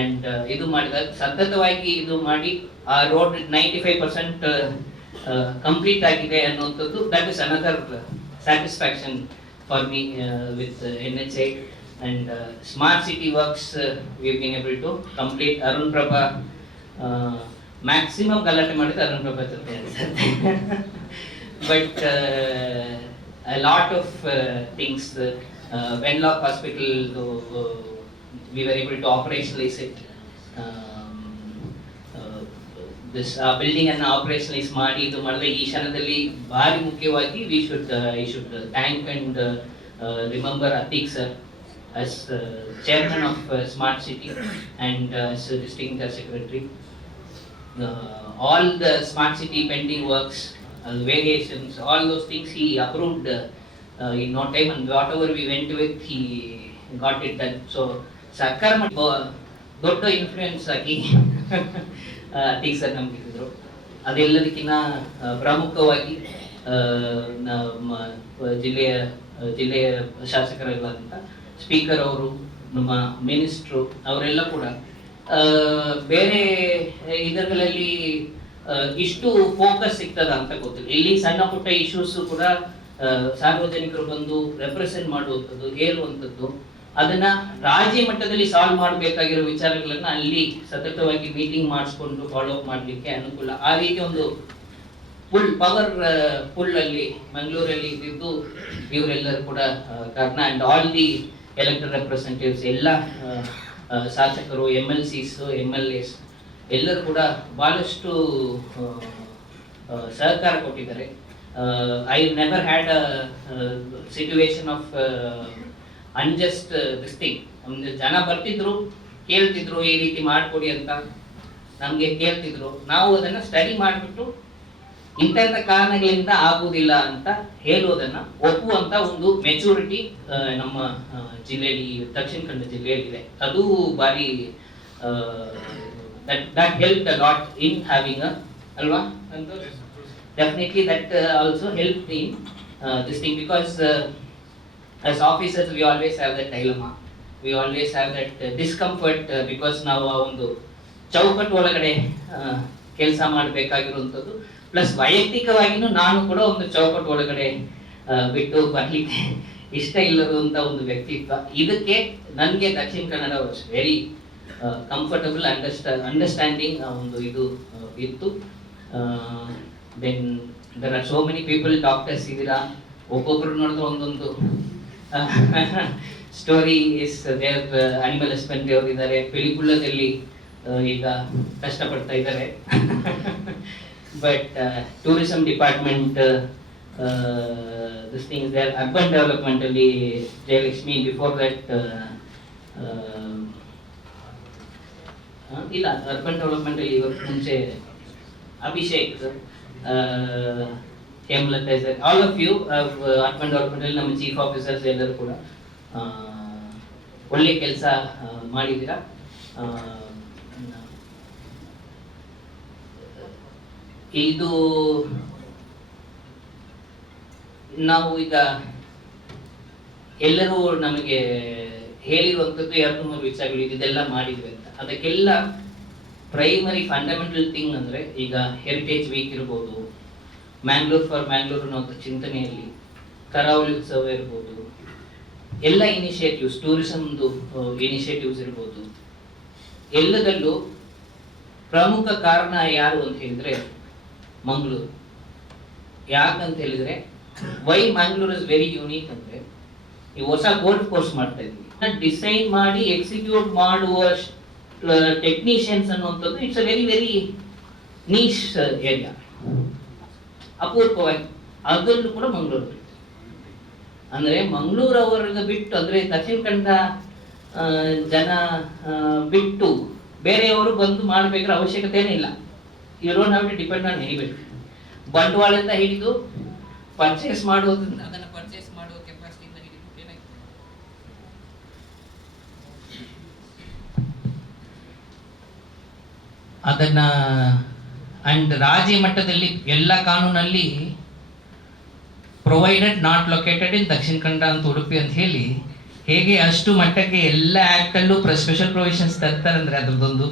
and idu madida ಸತತವಾಗಿ ಇದು ಮಾಡಿ ಆ ರೋಡ್ 95% ಕಂಪ್ಲೀಟ್ ಆಗಿದೆ ಅನ್ನುವಂಥದ್ದು. that is another satisfaction for me with NHA and smart city works. We have been able to complete Arun Prabha maximum ಗಲಾಟೆ ಮಾಡಿದ ಅರುಣ್ ಪ್ರಭಾ ಜೊತೆ ಅನ್ಸುತ್ತೆ. But a lot of things, Venlock Hospital, we were able to operationalize it. This building ಅನ್ನು operationalize ಮಾಡಿ ಇದು ಮಾಡಿದ್ರೆ ಈ ಕ್ಷಣದಲ್ಲಿ ಭಾರಿ ಮುಖ್ಯವಾಗಿ we should thank and remember Atik sir as chairman of Smart City and as district secretary. All the Smart City pending works, variations, all those things he approved in no time, and whatever we went with he got it done. So ಸರ್ಕಾರ ದೊಡ್ಡ ಇನ್ಫ್ಲೂಯೆನ್ಸ್ ಆಗಿ Atik sir ನಮ್ಗೆ ಇದ್ರು. ಅದೆಲ್ಲದಕ್ಕಿಂತ ಪ್ರಮುಖವಾಗಿ ಜಿಲ್ಲೆಯ ಶಾಸಕರಾದಂಥ ಸ್ಪೀಕರ್ ಅವರು, ನಮ್ಮ ಮಿನಿಸ್ಟ್ರು ಅವರೆಲ್ಲ ಕೂಡ ಬೇರೆ ಇದರಲ್ಲಿ ಇಷ್ಟು ಫೋಕಸ್ ಸಿಗ್ತದ ಅಂತ ಗೊತ್ತಿಲ್ಲ. ಇಲ್ಲಿ ಸಣ್ಣ ಪುಟ್ಟ ಇಶ್ಯೂಸ್ ಕೂಡ ಸಾರ್ವಜನಿಕರು ಬಂದು ರೆಪ್ರೆಸೆಂಟ್ ಮಾಡುವಂಥದ್ದು, ಹೇಳುವಂಥದ್ದು, ಅದನ್ನ ರಾಜ್ಯ ಮಟ್ಟದಲ್ಲಿ ಸಾಲ್ವ್ ಮಾಡಬೇಕಾಗಿರೋ ವಿಚಾರಗಳನ್ನ ಅಲ್ಲಿ ಸತತವಾಗಿ ಮೀಟಿಂಗ್ ಮಾಡಿಸ್ಕೊಂಡು ಫಾಲೋ ಅಪ್ ಮಾಡಲಿಕ್ಕೆ ಅನುಕೂಲ. ಆ ರೀತಿ ಒಂದು ಪವರ್ ಫುಲ್ ಅಲ್ಲಿ ಮಂಗಳೂರಲ್ಲಿ ಇದ್ದು ಇವರೆಲ್ಲರೂ ಕೂಡ ಕಾರಣ. And all the elected representatives, ಎಲ್ಲ ಶಾಸಕರು, MLCs, MLAs ಎಲ್ಲರೂ ಕೂಡ ಬಹಳಷ್ಟು ಸಹಕಾರ ಕೊಟ್ಟಿದ್ದಾರೆ. I never had a situation of unjust this thing. ಒಂದು ಜನ ಬರ್ತಿದ್ರು, ಕೇಳ್ತಿದ್ರು ಈ ರೀತಿ ಮಾಡಿಕೊಡಿ ಅಂತ, ನಮಗೆ ಕೇಳ್ತಿದ್ರು. ನಾವು ಅದನ್ನು ಸ್ಟಡಿ ಮಾಡಿಬಿಟ್ಟು ಇಂಥ ಕಾರಣಗಳಿಂದ ಆಗುವುದಿಲ್ಲ ಅಂತ ಹೇಳುವುದನ್ನು ಒಪ್ಪುವಂಥ ಒಂದು ಮೆಚೂರಿಟಿ ನಮ್ಮ ಜಿಲ್ಲೆಯಲ್ಲಿ, ದಕ್ಷಿಣ ಕನ್ನಡ ಜಿಲ್ಲೆಯಲ್ಲಿದೆ. ಅದು ಭಾರಿ that helped a lot in having a alva definitely that also helped in this thing, because as officers we always have that dilemma, we always have that discomfort, because ನಾವು ಒಂದು ಚೌಕಟ್ಟು ಒಳಗಡೆ ಕೆಲಸ ಮಾಡಬೇಕಾಗಿರುವಂಥದ್ದು, ಪ್ಲಸ್ ವೈಯಕ್ತಿಕವಾಗಿಯೂ ನಾನು ಕೂಡ ಒಂದು ಚೌಕಟ್ಟು ಒಳಗಡೆ ಬಿಟ್ಟು ಬರಲಿಕ್ಕೆ ಇಷ್ಟ ಇಲ್ಲದಂಥ ಒಂದು ವ್ಯಕ್ತಿತ್ವ. ಇದಕ್ಕೆ ನನಗೆ Dakshina Kannada was very comfortable, understanding ಒಂದು ಇದು ಇತ್ತು. Then there are so many people, doctors ಇದ್ದೀರಾ, ಒಬ್ಬೊಬ್ರು ನೋಡಿದ್ರೆ ಒಂದೊಂದು story is there. Animal husbandry ಅವರು ಇದ್ದಾರೆ, ಪಿಲಿಕುಳ್ಳದಲ್ಲಿ ಈಗ ಕಷ್ಟಪಡ್ತಾ ಇದ್ದಾರೆ. but tourism department, this thing is there. Urban development ಅಲ್ಲಿ ಜಯಲಕ್ಷ್ಮಿ, before that ಇಲ್ಲ ಅರ್ಬನ್ ಡೆವಲಪ್ಮೆಂಟ್ ಅಲ್ಲಿ ಇವತ್ತು ಮುಂಚೆ Abhishek, Hemalatha sir, all of you urban development ಅಲ್ಲಿ ನಮ್ಮ ಚೀಫ್ ಆಫೀಸರ್ಸ್ ಎಲ್ಲರೂ ಕೂಡ ಒಳ್ಳೆ ಕೆಲಸ ಮಾಡಿದ್ದೀರಾ. ಇದು ನಾವು ಈಗ ಎಲ್ಲರೂ ನಮಗೆ ಹೇಳಿರುವಂಥದ್ದು 2-3 ವಿಷಯಗಳು ಇದೆಲ್ಲ ಮಾಡಿದ್ವಿ ಅಂತ. ಅದಕ್ಕೆಲ್ಲ ಪ್ರೈಮರಿ ಫಂಡಮೆಂಟಲ್ ಥಿಂಗ್ ಅಂದರೆ ಈಗ ಹೆರಿಟೇಜ್ ವೀಕ್ ಇರ್ಬೋದು, ಮ್ಯಾಂಗ್ಳೂರ್ ಫಾರ್ ಮ್ಯಾಂಗ್ಳೂರ್ ಅನ್ನೋ ಚಿಂತನೆಯಲ್ಲಿ ಕರಾವಳಿ ಉತ್ಸವ ಇರ್ಬೋದು, ಎಲ್ಲ ಇನಿಷಿಯೇಟಿವ್ಸ್, ಟೂರಿಸಮ್ದು ಇನಿಷಿಯೇಟಿವ್ಸ್ ಇರ್ಬೋದು, ಎಲ್ಲದಲ್ಲೂ ಪ್ರಮುಖ ಕಾರಣ ಯಾರು ಅಂತ ಹೇಳಿದ್ರೆ ಮಂಗಳೂರು. ಯಾಕಂತ ಹೇಳಿದ್ರೆ why Mangalore is very unique ಅಂದ್ರೆ, ಈ ಹೊಸ ಗೋಲ್ಡ್ ಕೋರ್ಸ್ ಮಾಡ್ತಾ ಇದ್ವಿ, ಡಿಸೈನ್ ಮಾಡಿ ಎಕ್ಸಿಕ್ಯೂಟ್ ಮಾಡುವ ಟೆಕ್ನಿಷಿಯನ್ಸ್ ಅನ್ನುವಂಥದ್ದು it's a very very niche area, ಅಪೂರ್ವವಾಗಿ. ಅದರಲ್ಲೂ ಕೂಡ ಮಂಗಳೂರು ಅಂದ್ರೆ ಮಂಗಳೂರವರಿಗೆ ಬಿಟ್ಟು, ಅಂದ್ರೆ ದಕ್ಷಿಣ ಕನ್ನಡ ಜನ ಬಿಟ್ಟು ಬೇರೆಯವರು ಬಂದು ಮಾಡಬೇಕಾದ ಅವಶ್ಯಕತೆನೇ ಇಲ್ಲ. You don't have to depend on anybody. ಬಂಡವಾಳದಿಂದ ಹಿಡಿದು ಪರ್ಚೇಸ್ ಮಾಡೋದ್ರಿಂದ, ಅದನ್ನು ಪರ್ಚೇಸ್ ಮಾಡುವ ಕೆಪಾಸಿಟಿಯಿಂದ ಹಿಡಿದು ಅದನ್ನ ಅಂಡ್ ರಾಜ್ಯ ಮಟ್ಟದಲ್ಲಿ ಎಲ್ಲ ಕಾನೂನಲ್ಲಿ provided not located in Dakshina Kannada ಅಂತ ಉಡುಪಿ ಅಂತ ಹೇಳಿ, ಹೇಗೆ ಅಷ್ಟು ಮಟ್ಟಕ್ಕೆ ಎಲ್ಲ ಆ್ಯಕ್ಟಲ್ಲೂ ಸ್ಪೆಷಲ್ ಪ್ರೊವಿಷನ್ಸ್ ತರ್ತಾರೆ ಅಂದರೆ ಅದ್ರದ್ದೊಂದು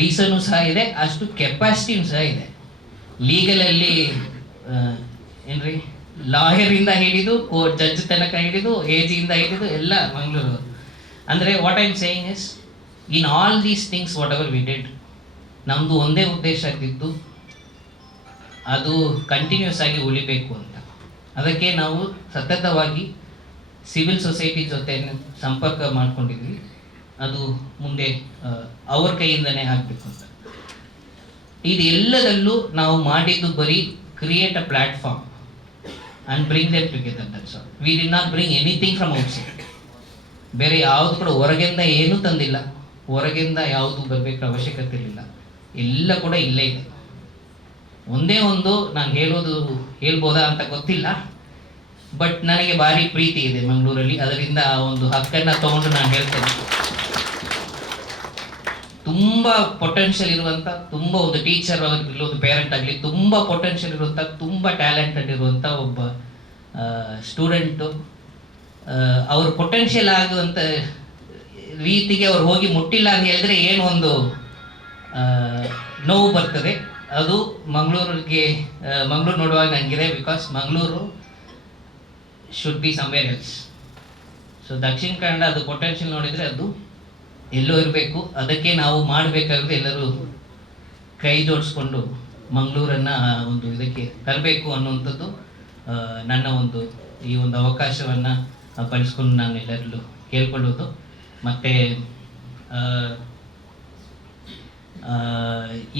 ರೀಸನ್ನು ಸಹ ಇದೆ, ಅಷ್ಟು ಕೆಪಾಸಿಟಿಯೂ ಸಹ ಇದೆ. ಲೀಗಲಲ್ಲಿ ಏನ್ರಿ, ಲಾಯರಿಂದ ಹಿಡಿದು ಜಡ್ಜ್ ತನಕ ಹಿಡಿದು ಏಜಿಂದ ಹಿಡಿದು ಎಲ್ಲ ಮಂಗಳೂರು. ಅಂದರೆ what I am saying is, in all these things what ever we did, ನಮ್ಮದು ಒಂದೇ ಉದ್ದೇಶ ಆಗಿದ್ದು ಅದು ಕಂಟಿನ್ಯೂಸ್ ಆಗಿ ಉಳಿಬೇಕು ಅಂತ. ಅದಕ್ಕೆ ನಾವು ಸತತವಾಗಿ ಸಿವಿಲ್ ಸೊಸೈಟಿ ಜೊತೆ ಸಂಪರ್ಕ ಮಾಡ್ಕೊಂಡಿದ್ವಿ. ಅದು ಮುಂದೆ ಅವ್ರ ಕೈಯಿಂದನೇ ಆಗಬೇಕು ಅಂತ. ಇದೆಲ್ಲದಲ್ಲೂ ನಾವು ಮಾಡಿದ್ದು ಬರೀ create a platform and bring them together. That's all. We did not bring anything from outside. ಬೇರೆ ಯಾವುದು ಕೂಡ ಹೊರಗಿಂದ ಏನೂ ತಂದಿಲ್ಲ, ಹೊರಗಿಂದ ಯಾವುದು ಬರಬೇಕು ಅವಶ್ಯಕತೆ ಇರಲಿಲ್ಲ, ಎಲ್ಲ ಕೂಡ ಇಲ್ಲೇ ಇದೆ. ಒಂದೇ ಒಂದು ನಾನು ಹೇಳ್ಬೋದಾ ಅಂತ ಗೊತ್ತಿಲ್ಲ, ಬಟ್ ನನಗೆ ಭಾರಿ ಪ್ರೀತಿ ಇದೆ ಮಂಗಳೂರಲ್ಲಿ. ಅದರಿಂದ ಆ ಒಂದು ಹಕ್ಕನ್ನು ತಗೊಂಡು ನಾನು ಹೇಳ್ತೇನೆ. ತುಂಬ ಪೊಟೆನ್ಷಿಯಲ್ ಇರುವಂಥ, ತುಂಬ ಒಂದು ಟೀಚರ್ ಆಗಲಿ, ಒಂದು ಪೇರೆಂಟ್ ಆಗಲಿ, ತುಂಬ ಪೊಟೆನ್ಷಿಯಲ್ ಇರುವಂಥ, ತುಂಬ ಟ್ಯಾಲೆಂಟೆಡ್ ಇರುವಂಥ ಒಬ್ಬ ಸ್ಟೂಡೆಂಟು, ಅವ್ರ ಪೊಟೆನ್ಷಿಯಲ್ ಆಗುವಂಥ ರೀತಿಗೆ ಅವ್ರು ಹೋಗಿ ಮುಟ್ಟಿಲ್ಲ ಅಂತ ಹೇಳಿದ್ರೆ ಏನು ಒಂದು ನೋವು ಬರ್ತದೆ. ಅದು ಮಂಗಳೂರು ನೋಡುವಾಗ ನನಗಿದೆ. Because Mangaluru should B somewhere else. So Dakshina Kannada ಅದು ಪೊಟೆನ್ಷಿಯಲ್ ನೋಡಿದರೆ ಅದು ಎಲ್ಲೋ ಇರಬೇಕು. ಅದಕ್ಕೆ ನಾವು ಮಾಡಬೇಕಾದ್ರೆ ಎಲ್ಲರೂ ಕೈ ಜೋಡಿಸ್ಕೊಂಡು ಮಂಗಳೂರನ್ನು ಒಂದು ಇದಕ್ಕೆ ತರಬೇಕು ಅನ್ನುವಂಥದ್ದು ನನ್ನ ಒಂದು ಈ ಒಂದು ಅವಕಾಶವನ್ನು ಬಳಸ್ಕೊಂಡು ನಾನು ಎಲ್ಲರಲ್ಲೂ ಕೇಳ್ಕೊಳ್ಳೋದು. ಮತ್ತು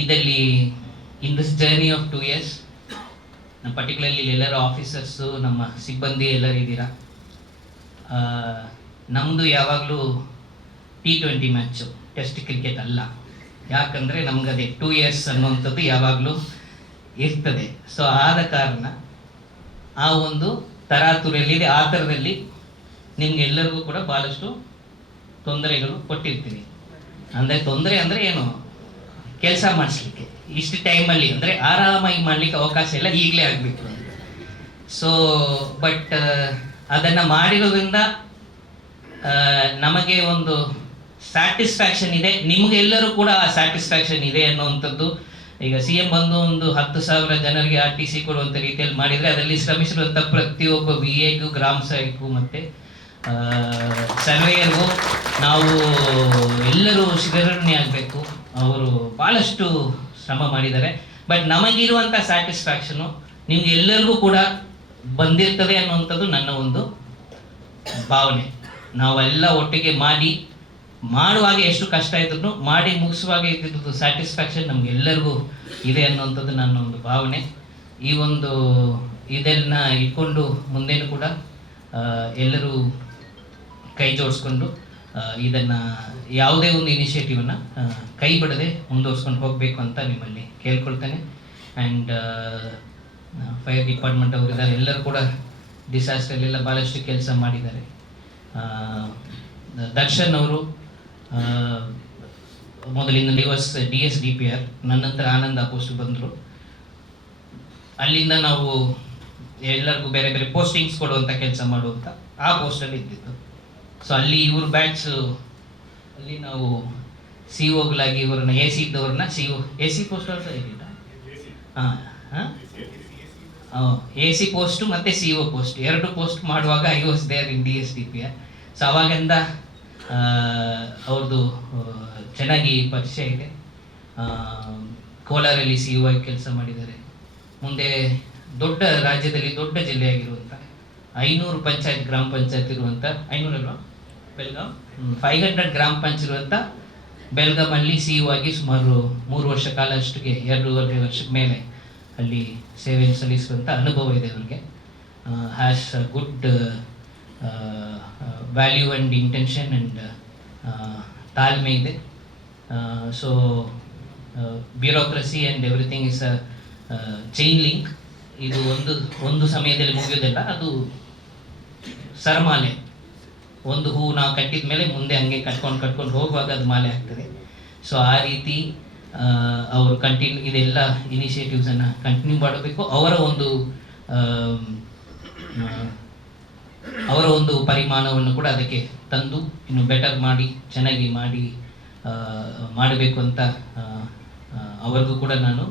ಇದರಲ್ಲಿ in this journey of 2 years, particularly ಎಲ್ಲರೂ ಆಫೀಸರ್ಸು, ನಮ್ಮ ಸಿಬ್ಬಂದಿ ಎಲ್ಲರೂ ಇದ್ದೀರಾ. ನಮ್ಮದು ಯಾವಾಗಲೂ T20 ಮ್ಯಾಚು, ಟೆಸ್ಟ್ ಕ್ರಿಕೆಟ್ ಅಲ್ಲ. ಯಾಕಂದರೆ ನಮಗದೇ 2 years ಅನ್ನುವಂಥದ್ದು ಯಾವಾಗಲೂ ಇರ್ತದೆ. ಸೊ ಆದ ಕಾರಣ ಆ ಒಂದು ತರಾತುರಿಯಲ್ಲಿದೆ. ಆ ಥರದಲ್ಲಿ ನಿಮ್ಗೆಲ್ಲರಿಗೂ ಕೂಡ ಭಾಳಷ್ಟು ತೊಂದರೆಗಳು ಕೊಟ್ಟಿರ್ತೀನಿ. ಅಂದರೆ ತೊಂದರೆ ಅಂದರೆ ಏನು, ಕೆಲಸ ಮಾಡಿಸ್ಲಿಕ್ಕೆ ಇಷ್ಟು ಟೈಮಲ್ಲಿ ಅಂದರೆ ಆರಾಮಾಗಿ ಮಾಡಲಿಕ್ಕೆ ಅವಕಾಶ ಇಲ್ಲ, ಈಗಲೇ ಆಗಬೇಕು. ಸೊ ಬಟ್ ಅದನ್ನು ಮಾಡಿರೋದ್ರಿಂದ ನಮಗೆ ಒಂದು ಸ್ಯಾಟಿಸ್ಫ್ಯಾಕ್ಷನ್ ಇದೆ, ನಿಮಗೆಲ್ಲರೂ ಕೂಡ ಆ ಸ್ಯಾಟಿಸ್ಫ್ಯಾಕ್ಷನ್ ಇದೆ ಅನ್ನುವಂಥದ್ದು. ಈಗ CM ಬಂದು ಒಂದು 10,000 ಜನರಿಗೆ RTC ಕೊಡುವಂಥ ರೀತಿಯಲ್ಲಿ ಮಾಡಿದರೆ ಅದರಲ್ಲಿ ಶ್ರಮಿಸಿರುವಂಥ ಪ್ರತಿಯೊಬ್ಬ VAಗೂ, ಗ್ರಾಮ ಸಹಾಯಕಗೂ ಮತ್ತು ಸರ್ವೇಯರ್ಗೂ ನಾವು ಎಲ್ಲರೂ ಶಿಖರಣಿ ಆಗಬೇಕು. ಅವರು ಭಾಳಷ್ಟು ಶ್ರಮ ಮಾಡಿದ್ದಾರೆ. ಬಟ್ ನಮಗಿರುವಂಥ ಸ್ಯಾಟಿಸ್ಫ್ಯಾಕ್ಷನು ನಿಮ್ಗೆಲ್ಲರಿಗೂ ಕೂಡ ಬಂದಿರ್ತದೆ ಅನ್ನುವಂಥದ್ದು ನನ್ನ ಒಂದು ಭಾವನೆ. ನಾವೆಲ್ಲ ಒಟ್ಟಿಗೆ ಮಾಡಿ ಮಾಡುವಾಗ ಎಷ್ಟು ಕಷ್ಟ ಇದ್ರೂ ಮಾಡಿ ಮುಗಿಸುವಾಗ ಇದ್ದಿದ್ದು ಸ್ಯಾಟಿಸ್ಫ್ಯಾಕ್ಷನ್ ನಮಗೆಲ್ಲರಿಗೂ ಇದೆ ಅನ್ನುವಂಥದ್ದು ನನ್ನ ಒಂದು ಭಾವನೆ. ಈ ಒಂದು ಇದನ್ನ ಇಟ್ಕೊಂಡು ಮುಂದೇನು ಕೂಡ ಎಲ್ಲರೂ ಕೈ ಜೋಡಿಸ್ಕೊಂಡು ಇದನ್ನು ಯಾವುದೇ ಒಂದು ಇನಿಷಿಯೇಟಿವನ್ನ ಕೈ ಬಿಡದೆ ಮುಂದುವರ್ಸ್ಕೊಂಡು ಹೋಗಬೇಕು ಅಂತ ನಿಮ್ಮಲ್ಲಿ ಕೇಳ್ಕೊಳ್ತೇನೆ. ಆ್ಯಂಡ್ ಫೈರ್ ಡಿಪಾರ್ಟ್ಮೆಂಟ್ ಅವರಿದ್ದಾರೆ, ಎಲ್ಲರೂ ಕೂಡ ಡಿಸಾಸ್ಟರ್ಲೆಲ್ಲ ಭಾಳಷ್ಟು ಕೆಲಸ ಮಾಡಿದ್ದಾರೆ. ದರ್ಶನ್ ಅವರು ಮೊದಲಿಂದ DS-DPR, ನನ್ನ ನಂತರ ಆನಂದ್ ಆ ಪೋಸ್ಟ್ ಬಂದರು. ಅಲ್ಲಿಂದ ನಾವು ಎಲ್ಲರಿಗೂ ಬೇರೆ ಬೇರೆ ಪೋಸ್ಟಿಂಗ್ಸ್ ಕೊಡುವಂಥ ಕೆಲಸ ಮಾಡುವಂಥ ಆ ಪೋಸ್ಟಲ್ಲಿ ಇದ್ದಿದ್ದು. ಸೊ ಅಲ್ಲಿ ಇವ್ರ ಬ್ಯಾಚ್ ಅಲ್ಲಿ ನಾವು COಗಳಾಗಿ ಇವ್ರನ್ನ AC ಇದ್ದವ್ರನ್ನ AC ಪೋಸ್ಟ್ ಆಲ್ಸೋ ಇದ್ದಿಲ್ಲ. AC ಪೋಸ್ಟು ಮತ್ತು CO ಪೋಸ್ಟ್ ಎರಡು ಪೋಸ್ಟ್ ಮಾಡುವಾಗ I was there in DS-DPR. So ಅವಾಗಿಂದ ಅವ್ರದ್ದು ಚೆನ್ನಾಗಿ ಪರಿಚಯ ಇದೆ. ಕೋಲಾರಲ್ಲಿ CO ಆಗಿ ಕೆಲಸ ಮಾಡಿದ್ದಾರೆ. ಮುಂದೆ ದೊಡ್ಡ ರಾಜ್ಯದಲ್ಲಿ ದೊಡ್ಡ ಜಿಲ್ಲೆಯಾಗಿರುವಂಥ 500 ಪಂಚಾಯತ್ ಗ್ರಾಮ ಪಂಚಾಯತ್ ಇರುವಂಥ 500 ಅಲ್ವಾ ಬೆಲ್ಗಾಮ್ 500 ಗ್ರಾಮ ಪಂಚಾಯತ್ ಇರುವಂಥ ಬೆಲ್ಗಾಮಲ್ಲಿ CO ಆಗಿ ಸುಮಾರು 3 ವರ್ಷ ಕಾಲ ಅಷ್ಟಿಗೆ 2.5 ವರ್ಷದ ಮೇಲೆ ಅಲ್ಲಿ ಸೇವೆಯನ್ನು ಸಲ್ಲಿಸುವಂಥ ಅನುಭವ ಇದೆ ಅವ್ರಿಗೆ. Has good value and intention and ತಾಳ್ಮೆ ಇದೆ. So bureaucracy and everything is a chain link. ಇದು ಒಂದು ಸಮಯದಲ್ಲಿ ಮುಗಿಯೋದಿಲ್ಲ, ಅದು ಸರಮಾಲೆ. ಒಂದು ಹೂ ನಾವು ಕಟ್ಟಿದ ಮೇಲೆ ಮುಂದೆ ಹಂಗೆ ಕಟ್ಕೊಂಡು ಹೋಗುವಾಗ ಅದು ಮಾಲೆ ಆಗ್ತದೆ. ಸೊ ಆ ರೀತಿ ಅವರು ಇದೆಲ್ಲ ಇನಿಷಿಯೇಟಿವ್ಸನ್ನು ಕಂಟಿನ್ಯೂ ಮಾಡಬೇಕು. ಅವರ ಒಂದು ಪರಿಮಾಣವನ್ನು ಕೂಡ ಅದಕ್ಕೆ ತಂದು ಇನ್ನು ಬೆಟರ್ ಮಾಡಿ ಚೆನ್ನಾಗಿ ಮಾಡಬೇಕು ಅಂತ ಅವ್ರಿಗೂ ಕೂಡ ನಾನು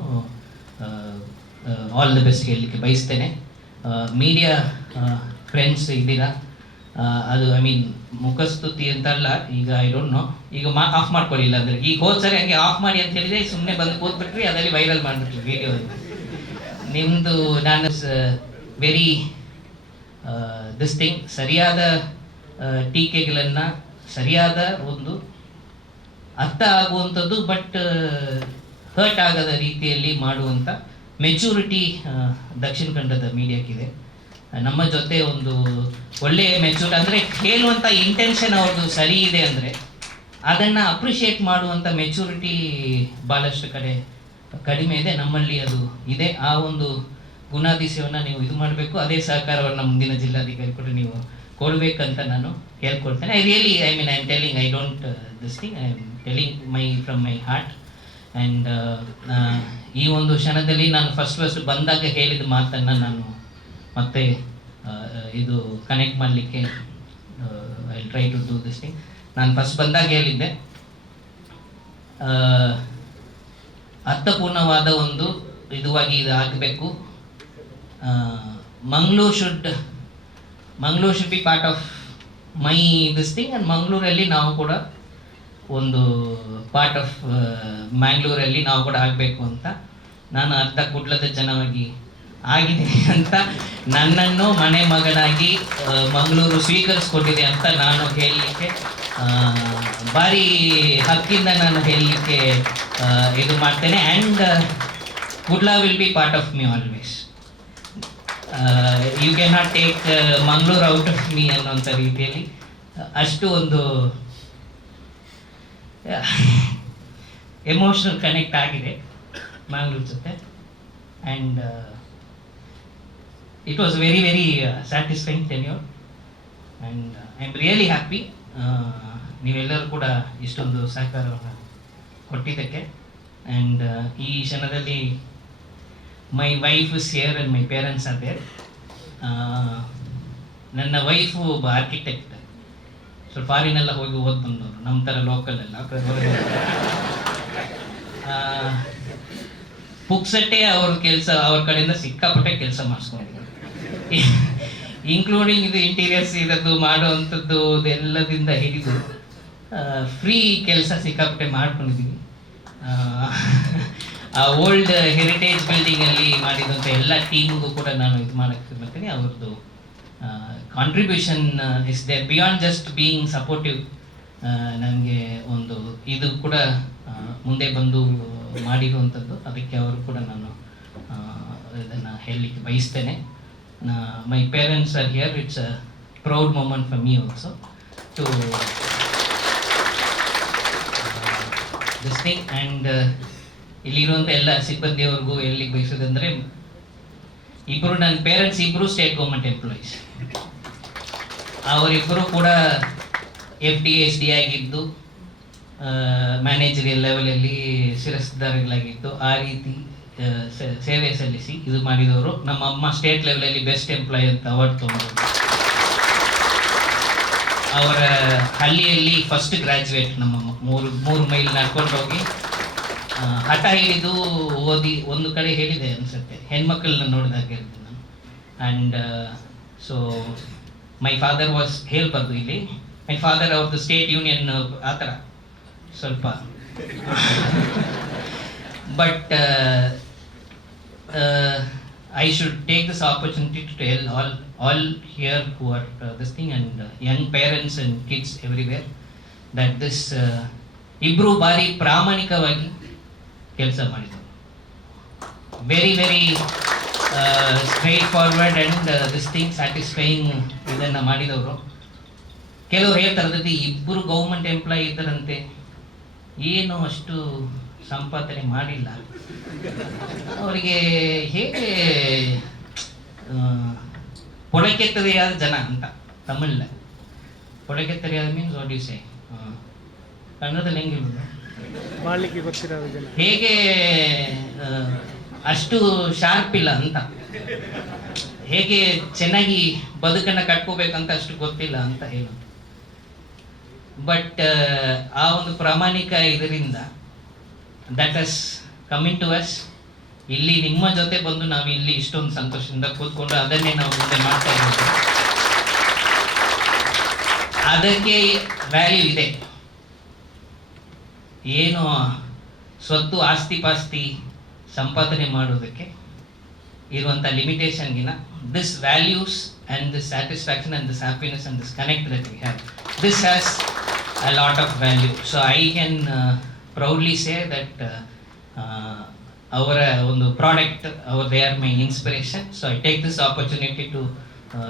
ಆಲ್ ದ ಬೆಸ್ಟ್ ಹೇಳಲಿಕ್ಕೆ ಬಯಸ್ತೇನೆ. ಮೀಡಿಯಾ ಫ್ರೆಂಡ್ಸ್ ಇದ್ದೀರಾ, ಅದು ಮುಖಸ್ತುತಿ ಅಂತಲ್ಲ. ಈಗ ಐ ಡೋಂಟ್ ನೋ, ಈಗ ಆಫ್ ಮಾಡ್ಕೊಳ್ಳಿಲ್ಲ ಅಂದರೆ ಈಗ ಹೋದ ಸರಿ ಹಂಗೆ ಆಫ್ ಮಾಡಿ ಅಂತ ಹೇಳಿದರೆ ಸುಮ್ಮನೆ ಬಂದು ಕೂತ್ಬಿಟ್ರಿ, ಅದರಲ್ಲಿ ವೈರಲ್ ಮಾಡಿಬಿಟ್ರಿ ವಿಡಿಯೋ. ನಿಮ್ಮದು ನಾನು ವೆರಿ ದಿಸ್ ಥಿಂಗ್ ಸರಿಯಾದ ಟೀಕೆಗಳನ್ನು ಸರಿಯಾದ ಒಂದು ಅರ್ಥ ಆಗುವಂಥದ್ದು ಬಟ್ ಹರ್ಟ್ ಆಗದ ರೀತಿಯಲ್ಲಿ ಮಾಡುವಂಥ ಮೆಚೂರಿಟಿ ದಕ್ಷಿಣ ಕನ್ನಡದ ಮೀಡಿಯಾಕ್ಕಿದೆ. ನಮ್ಮ ಜೊತೆ ಒಂದು ಒಳ್ಳೆಯ ಮೆಚೂರಿಟಿ ಅಂದರೆ ಹೇಳುವಂಥ ಇಂಟೆನ್ಷನ್ ಅವ್ರದ್ದು ಸರಿ ಇದೆ ಅಂದರೆ ಅದನ್ನು ಅಪ್ರಿಷಿಯೇಟ್ ಮಾಡುವಂಥ ಮೆಚೂರಿಟಿ ಭಾಳಷ್ಟು ಕಡಿಮೆ ಇದೆ. ನಮ್ಮಲ್ಲಿ ಅದು ಇದೆ. ಆ ಒಂದು ಗುಣಾತಿಶಯವನ್ನು ನೀವು ಇದು ಮಾಡಬೇಕು. ಅದೇ ಸಹಕಾರವನ್ನು ಮುಂದಿನ ಜಿಲ್ಲಾಧಿಕಾರಿ ಕೂಡ ನೀವು ಕೊಡಬೇಕಂತ ನಾನು ಹೇಳ್ಕೊಳ್ತೇನೆ. I am telling, I don't this thing, I am telling from my heart. And ಈ ಒಂದು ಕ್ಷಣದಲ್ಲಿ ನಾನು ಫಸ್ಟ್ ಬಂದಾಗ ಹೇಳಿದ ಮಾತನ್ನು ನಾನು ಮತ್ತೆ ಇದು ಕನೆಕ್ಟ್ ಮಾಡಲಿಕ್ಕೆ I try to do this thing. ನಾನು ಫಸ್ಟ್ ಬಂದಾಗ ಹೇಳಿದ್ದೆ, ಅರ್ಥಪೂರ್ಣವಾದ ಒಂದು ಇದುವಾಗಿ ಇದು ಆಗಬೇಕು. Mangaluru should be part of my this thing. And ಮಂಗಳೂರಲ್ಲಿ ನಾವು ಕೂಡ ಒಂದು ಪಾರ್ಟ್ ಆಫ್ ಮ್ಯಾಂಗ್ಳೂರಲ್ಲಿ ನಾವು ಕೂಡ ಆಗಬೇಕು ಅಂತ ನಾನು ಅರ್ಧ ಕುಡ್ಲದ ಜನವಾಗಿ ಆಗಿದ್ದೀನಿ ಅಂತ ನನ್ನನ್ನು ಮನೆ ಮಗನಾಗಿ ಮಂಗಳೂರು ಸ್ವೀಕರಿಸ್ಕೊಂಡಿದೆ ಅಂತ ನಾನು ಹೇಳಲಿಕ್ಕೆ ಭಾರಿ ಹಕ್ಕಿಂದ ನಾನು ಹೇಳಲಿಕ್ಕೆ ಇದು ಮಾಡ್ತೇನೆ. And Kudla will be part of me always. You can not take Mangaluru out of me ಅನ್ನೋಂಥ ರೀತಿಯಲ್ಲಿ ಅಷ್ಟು ಒಂದು ಎಮೋಷನಲ್ ಕನೆಕ್ಟ್ ಆಗಿದೆ ಮಂಗಳೂರು ಜೊತೆ. And it was very very satisfying tenure and I am really happy ನೀವೆಲ್ಲರೂ ಕೂಡ ಇಷ್ಟೊಂದು ಸಹಕಾರವನ್ನು ಕೊಟ್ಟಿದ್ದಕ್ಕೆ. ಆ್ಯಂಡ್ ಈ ಕ್ಷಣದಲ್ಲಿ my wife is here and my parents are there. ನನ್ನ ವೈಫು ಒಬ್ಬ ಆರ್ಕಿಟೆಕ್ಟ್, ಸ್ವಲ್ಪ ಫಾರಿನೆಲ್ಲ ಹೋಗಿ ಓದ್ ಬಂದವರು, ನಮ್ಮ ಥರ ಲೋಕಲ್ ಎಲ್ಲ ಪುಕ್ಸಟ್ಟೆ ಅವ್ರ ಕೆಲಸ ಅವ್ರ ಕಡೆಯಿಂದ ಸಿಕ್ಕಾಪಟ್ಟೆ ಕೆಲಸ ಮಾಡಿಸ್ಕೊಂಡಿದ್ದಾರೆ. ಇನ್ಕ್ಲೂಡಿಂಗ್ ಇದು ಇಂಟೀರಿಯರ್ಸ್ ಇರೋದು ಮಾಡುವಂಥದ್ದು ಇದೆಲ್ಲದಿಂದ ಹಿಡಿದು ಫ್ರೀ ಕೆಲಸ ಸಿಕ್ಕಾಪಟ್ಟೆ ಮಾಡ್ಕೊಂಡಿದ್ದೀವಿ. ಆ ಓಲ್ಡ್ ಹೆರಿಟೇಜ್ ಬಿಲ್ಡಿಂಗಲ್ಲಿ ಮಾಡಿದಂಥ ಎಲ್ಲ ಟೀಮಿಗೂ ಕೂಡ ನಾನು ಇದು ಮಾಡೋಕ್ಕೆ ಬರ್ತೀನಿ. ಅವ್ರದ್ದು contribution is there beyond just being supportive. ನನಗೆ ಒಂದು ಇದು ಕೂಡ ಮುಂದೆ ಬಂದು ಮಾಡಿರುವಂಥದ್ದು. ಅದಕ್ಕೆ ಅವರು ಕೂಡ ನಾನು ಇದನ್ನು ಹೇಳಲಿಕ್ಕೆ ಬಯಸ್ತೇನೆ. My parents are here. It's a proud moment for me also to this thing. And ಇಲ್ಲಿರುವಂಥ ಎಲ್ಲ ಸಿಬ್ಬಂದಿಯವ್ರಿಗೂ ಹೇಳಲಿಕ್ಕೆ ಬಯಸೋದಂದರೆ, ಇಬ್ಬರು ನನ್ನ ಪೇರೆಂಟ್ಸ್ ಇಬ್ಬರು ಸ್ಟೇಟ್ ಗೌರ್ಮೆಂಟ್ ಎಂಪ್ಲಾಯೀಸ್. ಅವರಿಬ್ಬರು ಕೂಡ FD SD ಆಗಿದ್ದು, ಮ್ಯಾನೇಜರಿಯಲ್ ಲೆವೆಲಲ್ಲಿ ಶಿರಸ್ದಾರಗಳಾಗಿದ್ದು, ಆ ರೀತಿ ಸೇವೆ ಸಲ್ಲಿಸಿ ಇದು ಮಾಡಿದವರು. ನಮ್ಮ ಅಮ್ಮ ಸ್ಟೇಟ್ ಲೆವೆಲಲ್ಲಿ ಬೆಸ್ಟ್ ಎಂಪ್ಲಾಯ್ ಅಂತ ಅವಾರ್ಡ್ ತೊಗೊಂಡು, ಅವರ ಹಳ್ಳಿಯಲ್ಲಿ ಫಸ್ಟ್ ಗ್ರ್ಯಾಜುಯೇಟ್ ನಮ್ಮಮ್ಮ. ಮೂರು ಮೈಲ್ ನಡ್ಕೊಂಡು ಹೋಗಿ ಹಠ ಹಿಡಿದು ಓದಿ ಒಂದು ಕಡೆ ಹೇಳಿದೆ ಅನಿಸುತ್ತೆ, ಹೆಣ್ಮಕ್ಳನ್ನ ನೋಡಿದಾಗ ಹೇಳ್ತೀನಿ ನಾನು. And so my father was ಹೇಳ್ಬಾರ್ದು ಇಲ್ಲಿ, ಮೈ ಫಾದರ್ ಅವ್ರದ್ದು ಸ್ಟೇಟ್ ಯೂನಿಯನ್ ಆ ಥರ ಸ್ವಲ್ಪ. But I should take this opportunity to tell all here who are this thing, and young parents and kids everywhere, that this ಇಬ್ಬರು ಬಾರಿ ಪ್ರಾಮಾಣಿಕವಾಗಿ ಕೆಲಸ ಮಾಡಿದರು. Very straight forward and this thing satisfying ಇದನ್ನು ಮಾಡಿದವರು. ಕೆಲವರು ಹೇಳ್ತಾರೆ ಇಬ್ಬರು ಗೌರ್ಮೆಂಟ್ ಎಂಪ್ಲಾಯ್ ಇದ್ದರಂತೆ, ಏನು ಅಷ್ಟು ಸಂಪಾದನೆ ಮಾಡಿಲ್ಲ, ಅವರಿಗೆ ಹೇಗೆ ಪೊಳಕೆತ್ತರೆಯಾದ ಜನ ಅಂತ ತಮಿಳ್ನ. ಪೊಳಕೆತ್ತರೆಯಾದ ಮೀನ್ಸ್ ವಾಟ್ ಯು ಸೇ, ಕನ್ನಡದಲ್ಲಿ ಹೆಂಗೆ ಮಾಡಲಿಕ್ಕೆ ಗೊತ್ತಿರೋದು ಜನ, ಹೇಗೆ ಅಷ್ಟು ಶಾರ್ಪ್ ಇಲ್ಲ ಅಂತ, ಹೇಗೆ ಚೆನ್ನಾಗಿ ಬದುಕನ್ನು ಕಟ್ಕೋಬೇಕಂತ ಅಷ್ಟು ಗೊತ್ತಿಲ್ಲ ಅಂತ ಹೇಳೋದು. ಬಟ್ ಆ ಒಂದು ಪ್ರಾಮಾಣಿಕ ಇದರಿಂದ that has coming to us. ಇಲ್ಲಿ ನಿಮ್ಮ ಜೊತೆ ಬಂದು ನಾವು ಇಲ್ಲಿ ಇಷ್ಟೊಂದು ಸಂತೋಷದಿಂದ ಕೂತ್ಕೊಂಡು ಅದನ್ನೇ ನಾವು ಮುಂದೆ ಮಾಡ್ತಾ ಇರೋದು. ಅದಕ್ಕೆ ವ್ಯಾಲ್ಯೂ ಇದೆ. ಏನು ಸ್ವತ್ತು ಆಸ್ತಿ ಪಾಸ್ತಿ ಸಂಪಾದನೆ ಮಾಡೋದಕ್ಕೆ ಇರುವಂಥ ಲಿಮಿಟೇಷನ್ಗಿನ this values and this satisfaction and this happiness and this connect that we have, this has a lot of value. So I can proudly say that our ಒಂದು product, they are my inspiration. So I take this opportunity to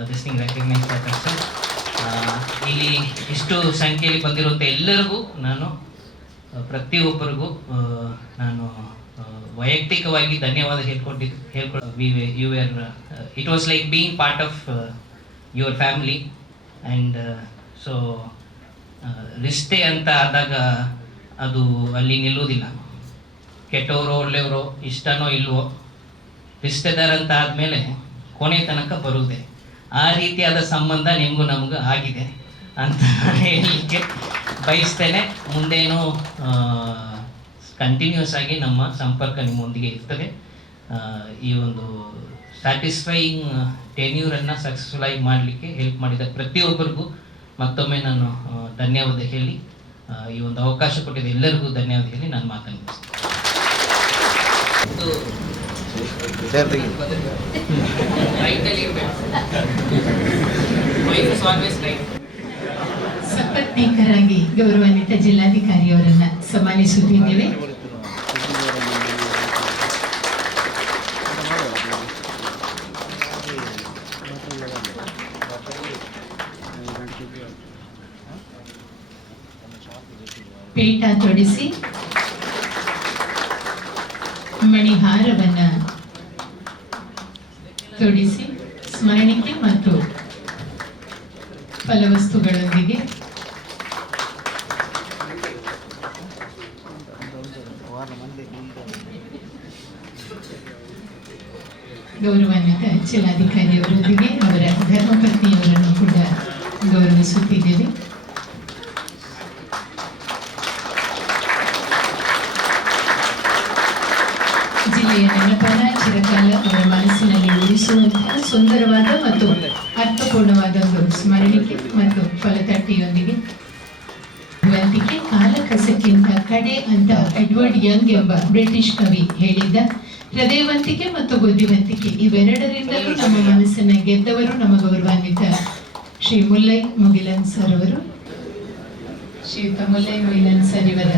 this thing recognize that person. ಇಲ್ಲಿ ಇಷ್ಟು ಸಂಖ್ಯೆಯಲ್ಲಿ ಬಂದಿರುವಂಥ ಎಲ್ಲರಿಗೂ ನಾನು ಪ್ರತಿಯೊಬ್ಬರಿಗೂ ನಾನು ವೈಯಕ್ತಿಕವಾಗಿ ಧನ್ಯವಾದ it was like being part of your family. And so ರಿಶ್ತೆ ಅಂತ ಆದಾಗ ಅದು ಅಲ್ಲಿ ನಿಲ್ಲುವುದಿಲ್ಲ. ಕೆಟ್ಟವರು ಒಳ್ಳೆಯವರು ಇಷ್ಟನೋ ಇಲ್ವೋ, ರಿಶ್ತೆದಾರ ಅಂತ ಆದಮೇಲೆ ಕೊನೆ ತನಕ ಬರುವುದೇ. ಆ ರೀತಿಯಾದ ಸಂಬಂಧ ನಿಮಗೂ ನಮಗೂ ಆಗಿದೆ ಅಂತ ಹೇಳಲಿಕ್ಕೆ ಬಯಸ್ತೇನೆ. ಮುಂದೇನೂ ಕಂಟಿನ್ಯೂಸ್ ಆಗಿ ನಮ್ಮ ಸಂಪರ್ಕ ನಿಮ್ಮೊಂದಿಗೆ ಇರ್ತದೆ. ಈ ಒಂದು ಸ್ಯಾಟಿಸ್ಫೈಯಿಂಗ್ ಟೆನ್ಯೂರನ್ನು ಸಕ್ಸಸ್ಫುಲ್ ಆಗಿ ಮಾಡಲಿಕ್ಕೆ ಹೆಲ್ಪ್ ಮಾಡಿದ ಪ್ರತಿಯೊಬ್ಬರಿಗೂ ಮತ್ತೊಮ್ಮೆ ನಾನು ಧನ್ಯವಾದ ಹೇಳಿ, ಈ ಒಂದು ಅವಕಾಶ ಕೊಟ್ಟಿದ್ದ ಎಲ್ಲರಿಗೂ ಧನ್ಯವಾದ ಹೇಳಿ ನಾನು ಮಾತನ್ನು ಸಪತ್ನೀಕರಾಗಿ ಗೌರವಾನ್ವಿತ ಜಿಲ್ಲಾಧಿಕಾರಿಯವರನ್ನ ಸನ್ಮಾನಿಸುತ್ತಿದ್ದೇವೆ. ಪೀಠ ತೊಡಿಸಿ ಮಣಿಹಾರವನ್ನ ತೊಡಿಸಿ ಸ್ಮರಣಿಕೆ ಮತ್ತು ಫಲವಸ್ತುಗಳೊಂದಿಗೆ ಗೌರವಾನ್ವಿತ ಜಿಲ್ಲಾಧಿಕಾರಿಯವರೊಂದಿಗೆ ಅವರ ಧರ್ಮಪತ್ನಿಯವರನ್ನು ಕೂಡ ಗೌರವಿಸುತ್ತಿದ್ದೇವೆ. ಜಿಲ್ಲೆಯ ನೆನಪನ್ನ ಚಿರಕಾಲ ಅವರ ಮನಸ್ಸಿನಲ್ಲಿ ಉಳಿಸುವಂತಹ ಸುಂದರವಾದ ಮತ್ತು ಅರ್ಥಪೂರ್ಣವಾದ ಒಂದು ಸ್ಮರಣಿಕೆ ಮತ್ತು ಫಲತಟ್ಟಿಯೊಂದಿಗೆ ಬುದ್ಧಿವಂತಿಕೆ ಕಾಲ ಕಸಕ್ಕಿಂತ ಕಡೆ ಅಂತ ಎಡ್ವರ್ಡ್ ಯಂಗ್ ಎಂಬ ಬ್ರಿಟಿಷ್ ಕವಿ ಹೇಳಿದ್ದ. ಹೃದಯವಂತಿಕೆ ಮತ್ತು ಬುದ್ಧಿವಂತಿಕೆ ಇವೆರಡರಿಂದಲೂ ನಮ್ಮ ಮನಸ್ಸನ್ನ ಗೆದ್ದವರು ನಮ್ಮ ಗೌರವಾನ್ವಿತ ಶ್ರೀ ಮುಲ್ಲೈ ಮುಗಿಲನ್ ಸರ್ ಅವರು. ಶ್ರೀಯುತ ಮುಲ್ಲೈ ಮೈಲನ್ ಸರ್ ಇವರ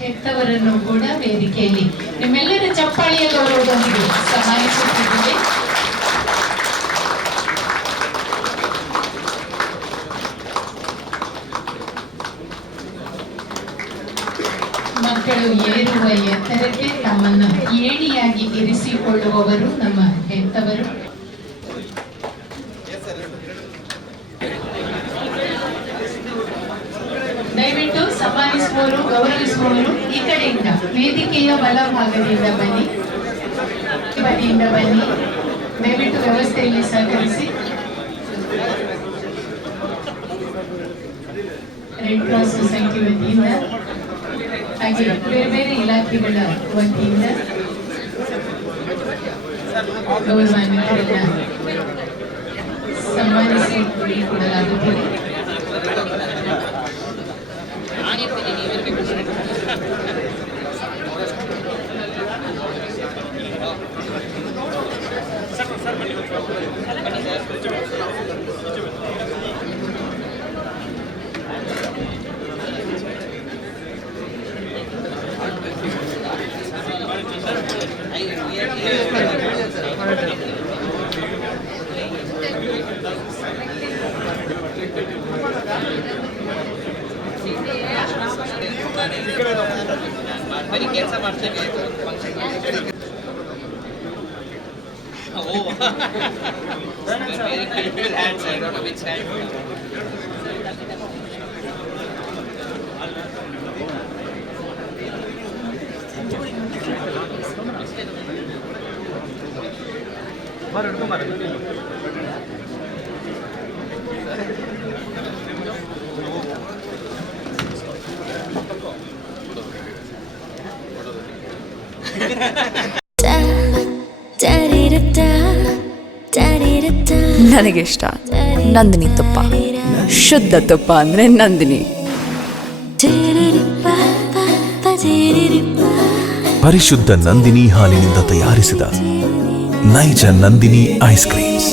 ಹೆತ್ತವರನ್ನು ಕೂಡ ವೇದಿಕೆಯಲ್ಲಿ ನಿಮ್ಮೆಲ್ಲರ ಚಪ್ಪಾಳಿಯ ಗೌರವದೊಂದಿಗೆ ಸನ್ಮಾನಿಸುತ್ತಿದ್ದೇವೆ. ಮಕ್ಕಳು ಏರುವ ಎತ್ತರಕ್ಕೆ ತಮ್ಮನ್ನು ಏಣಿಯಾಗಿ ಇರಿಸಿಕೊಳ್ಳುವವರು ನಮ್ಮ ಹೆತ್ತವರು. ದಯವಿಟ್ಟು ಸನ್ಮಾನಿಸುವವರು ಗೌರವಿಸುವವರು ಈ ಕಡೆಯಿಂದ ವೇದಿಕೆಯ ಬಲಭಾಗದಿಂದ ಬನ್ನಿ, ದಯವಿಟ್ಟು ವ್ಯವಸ್ಥೆಯಲ್ಲಿ ಸಹಕರಿಸಿ. ರೆಡ್ ಕ್ರಾಸ್ ಸೊಸೈಟಿ ವತಿಯಿಂದ ಹಾಗೆ ಬೇರೆ ಬೇರೆ ಇಲಾಖೆಗಳ ವತಿಯಿಂದ ಗೌರವಾನ್ವಿತರನ್ನ ಸನ್ಮಾನಿಸಿ ಕೊಡಲಾಗುತ್ತದೆ. ಬರೀ ಕೆಲಸ ಮಾಡ್ತೇವೆ ನನಗೆ ಇಷ್ಟ ನಂದಿನಿ ತುಪ್ಪ, ಶುದ್ಧ ತುಪ್ಪ ಅಂದ್ರೆ ನಂದಿನಿ. ಪರಿಶುದ್ಧ ನಂದಿನಿ ಹಾಲಿನಿಂದ ತಯಾರಿಸಿದ ನೈಜ ನಂದಿನಿ ಐಸ್ ಕ್ರೀಮ್ಸ್.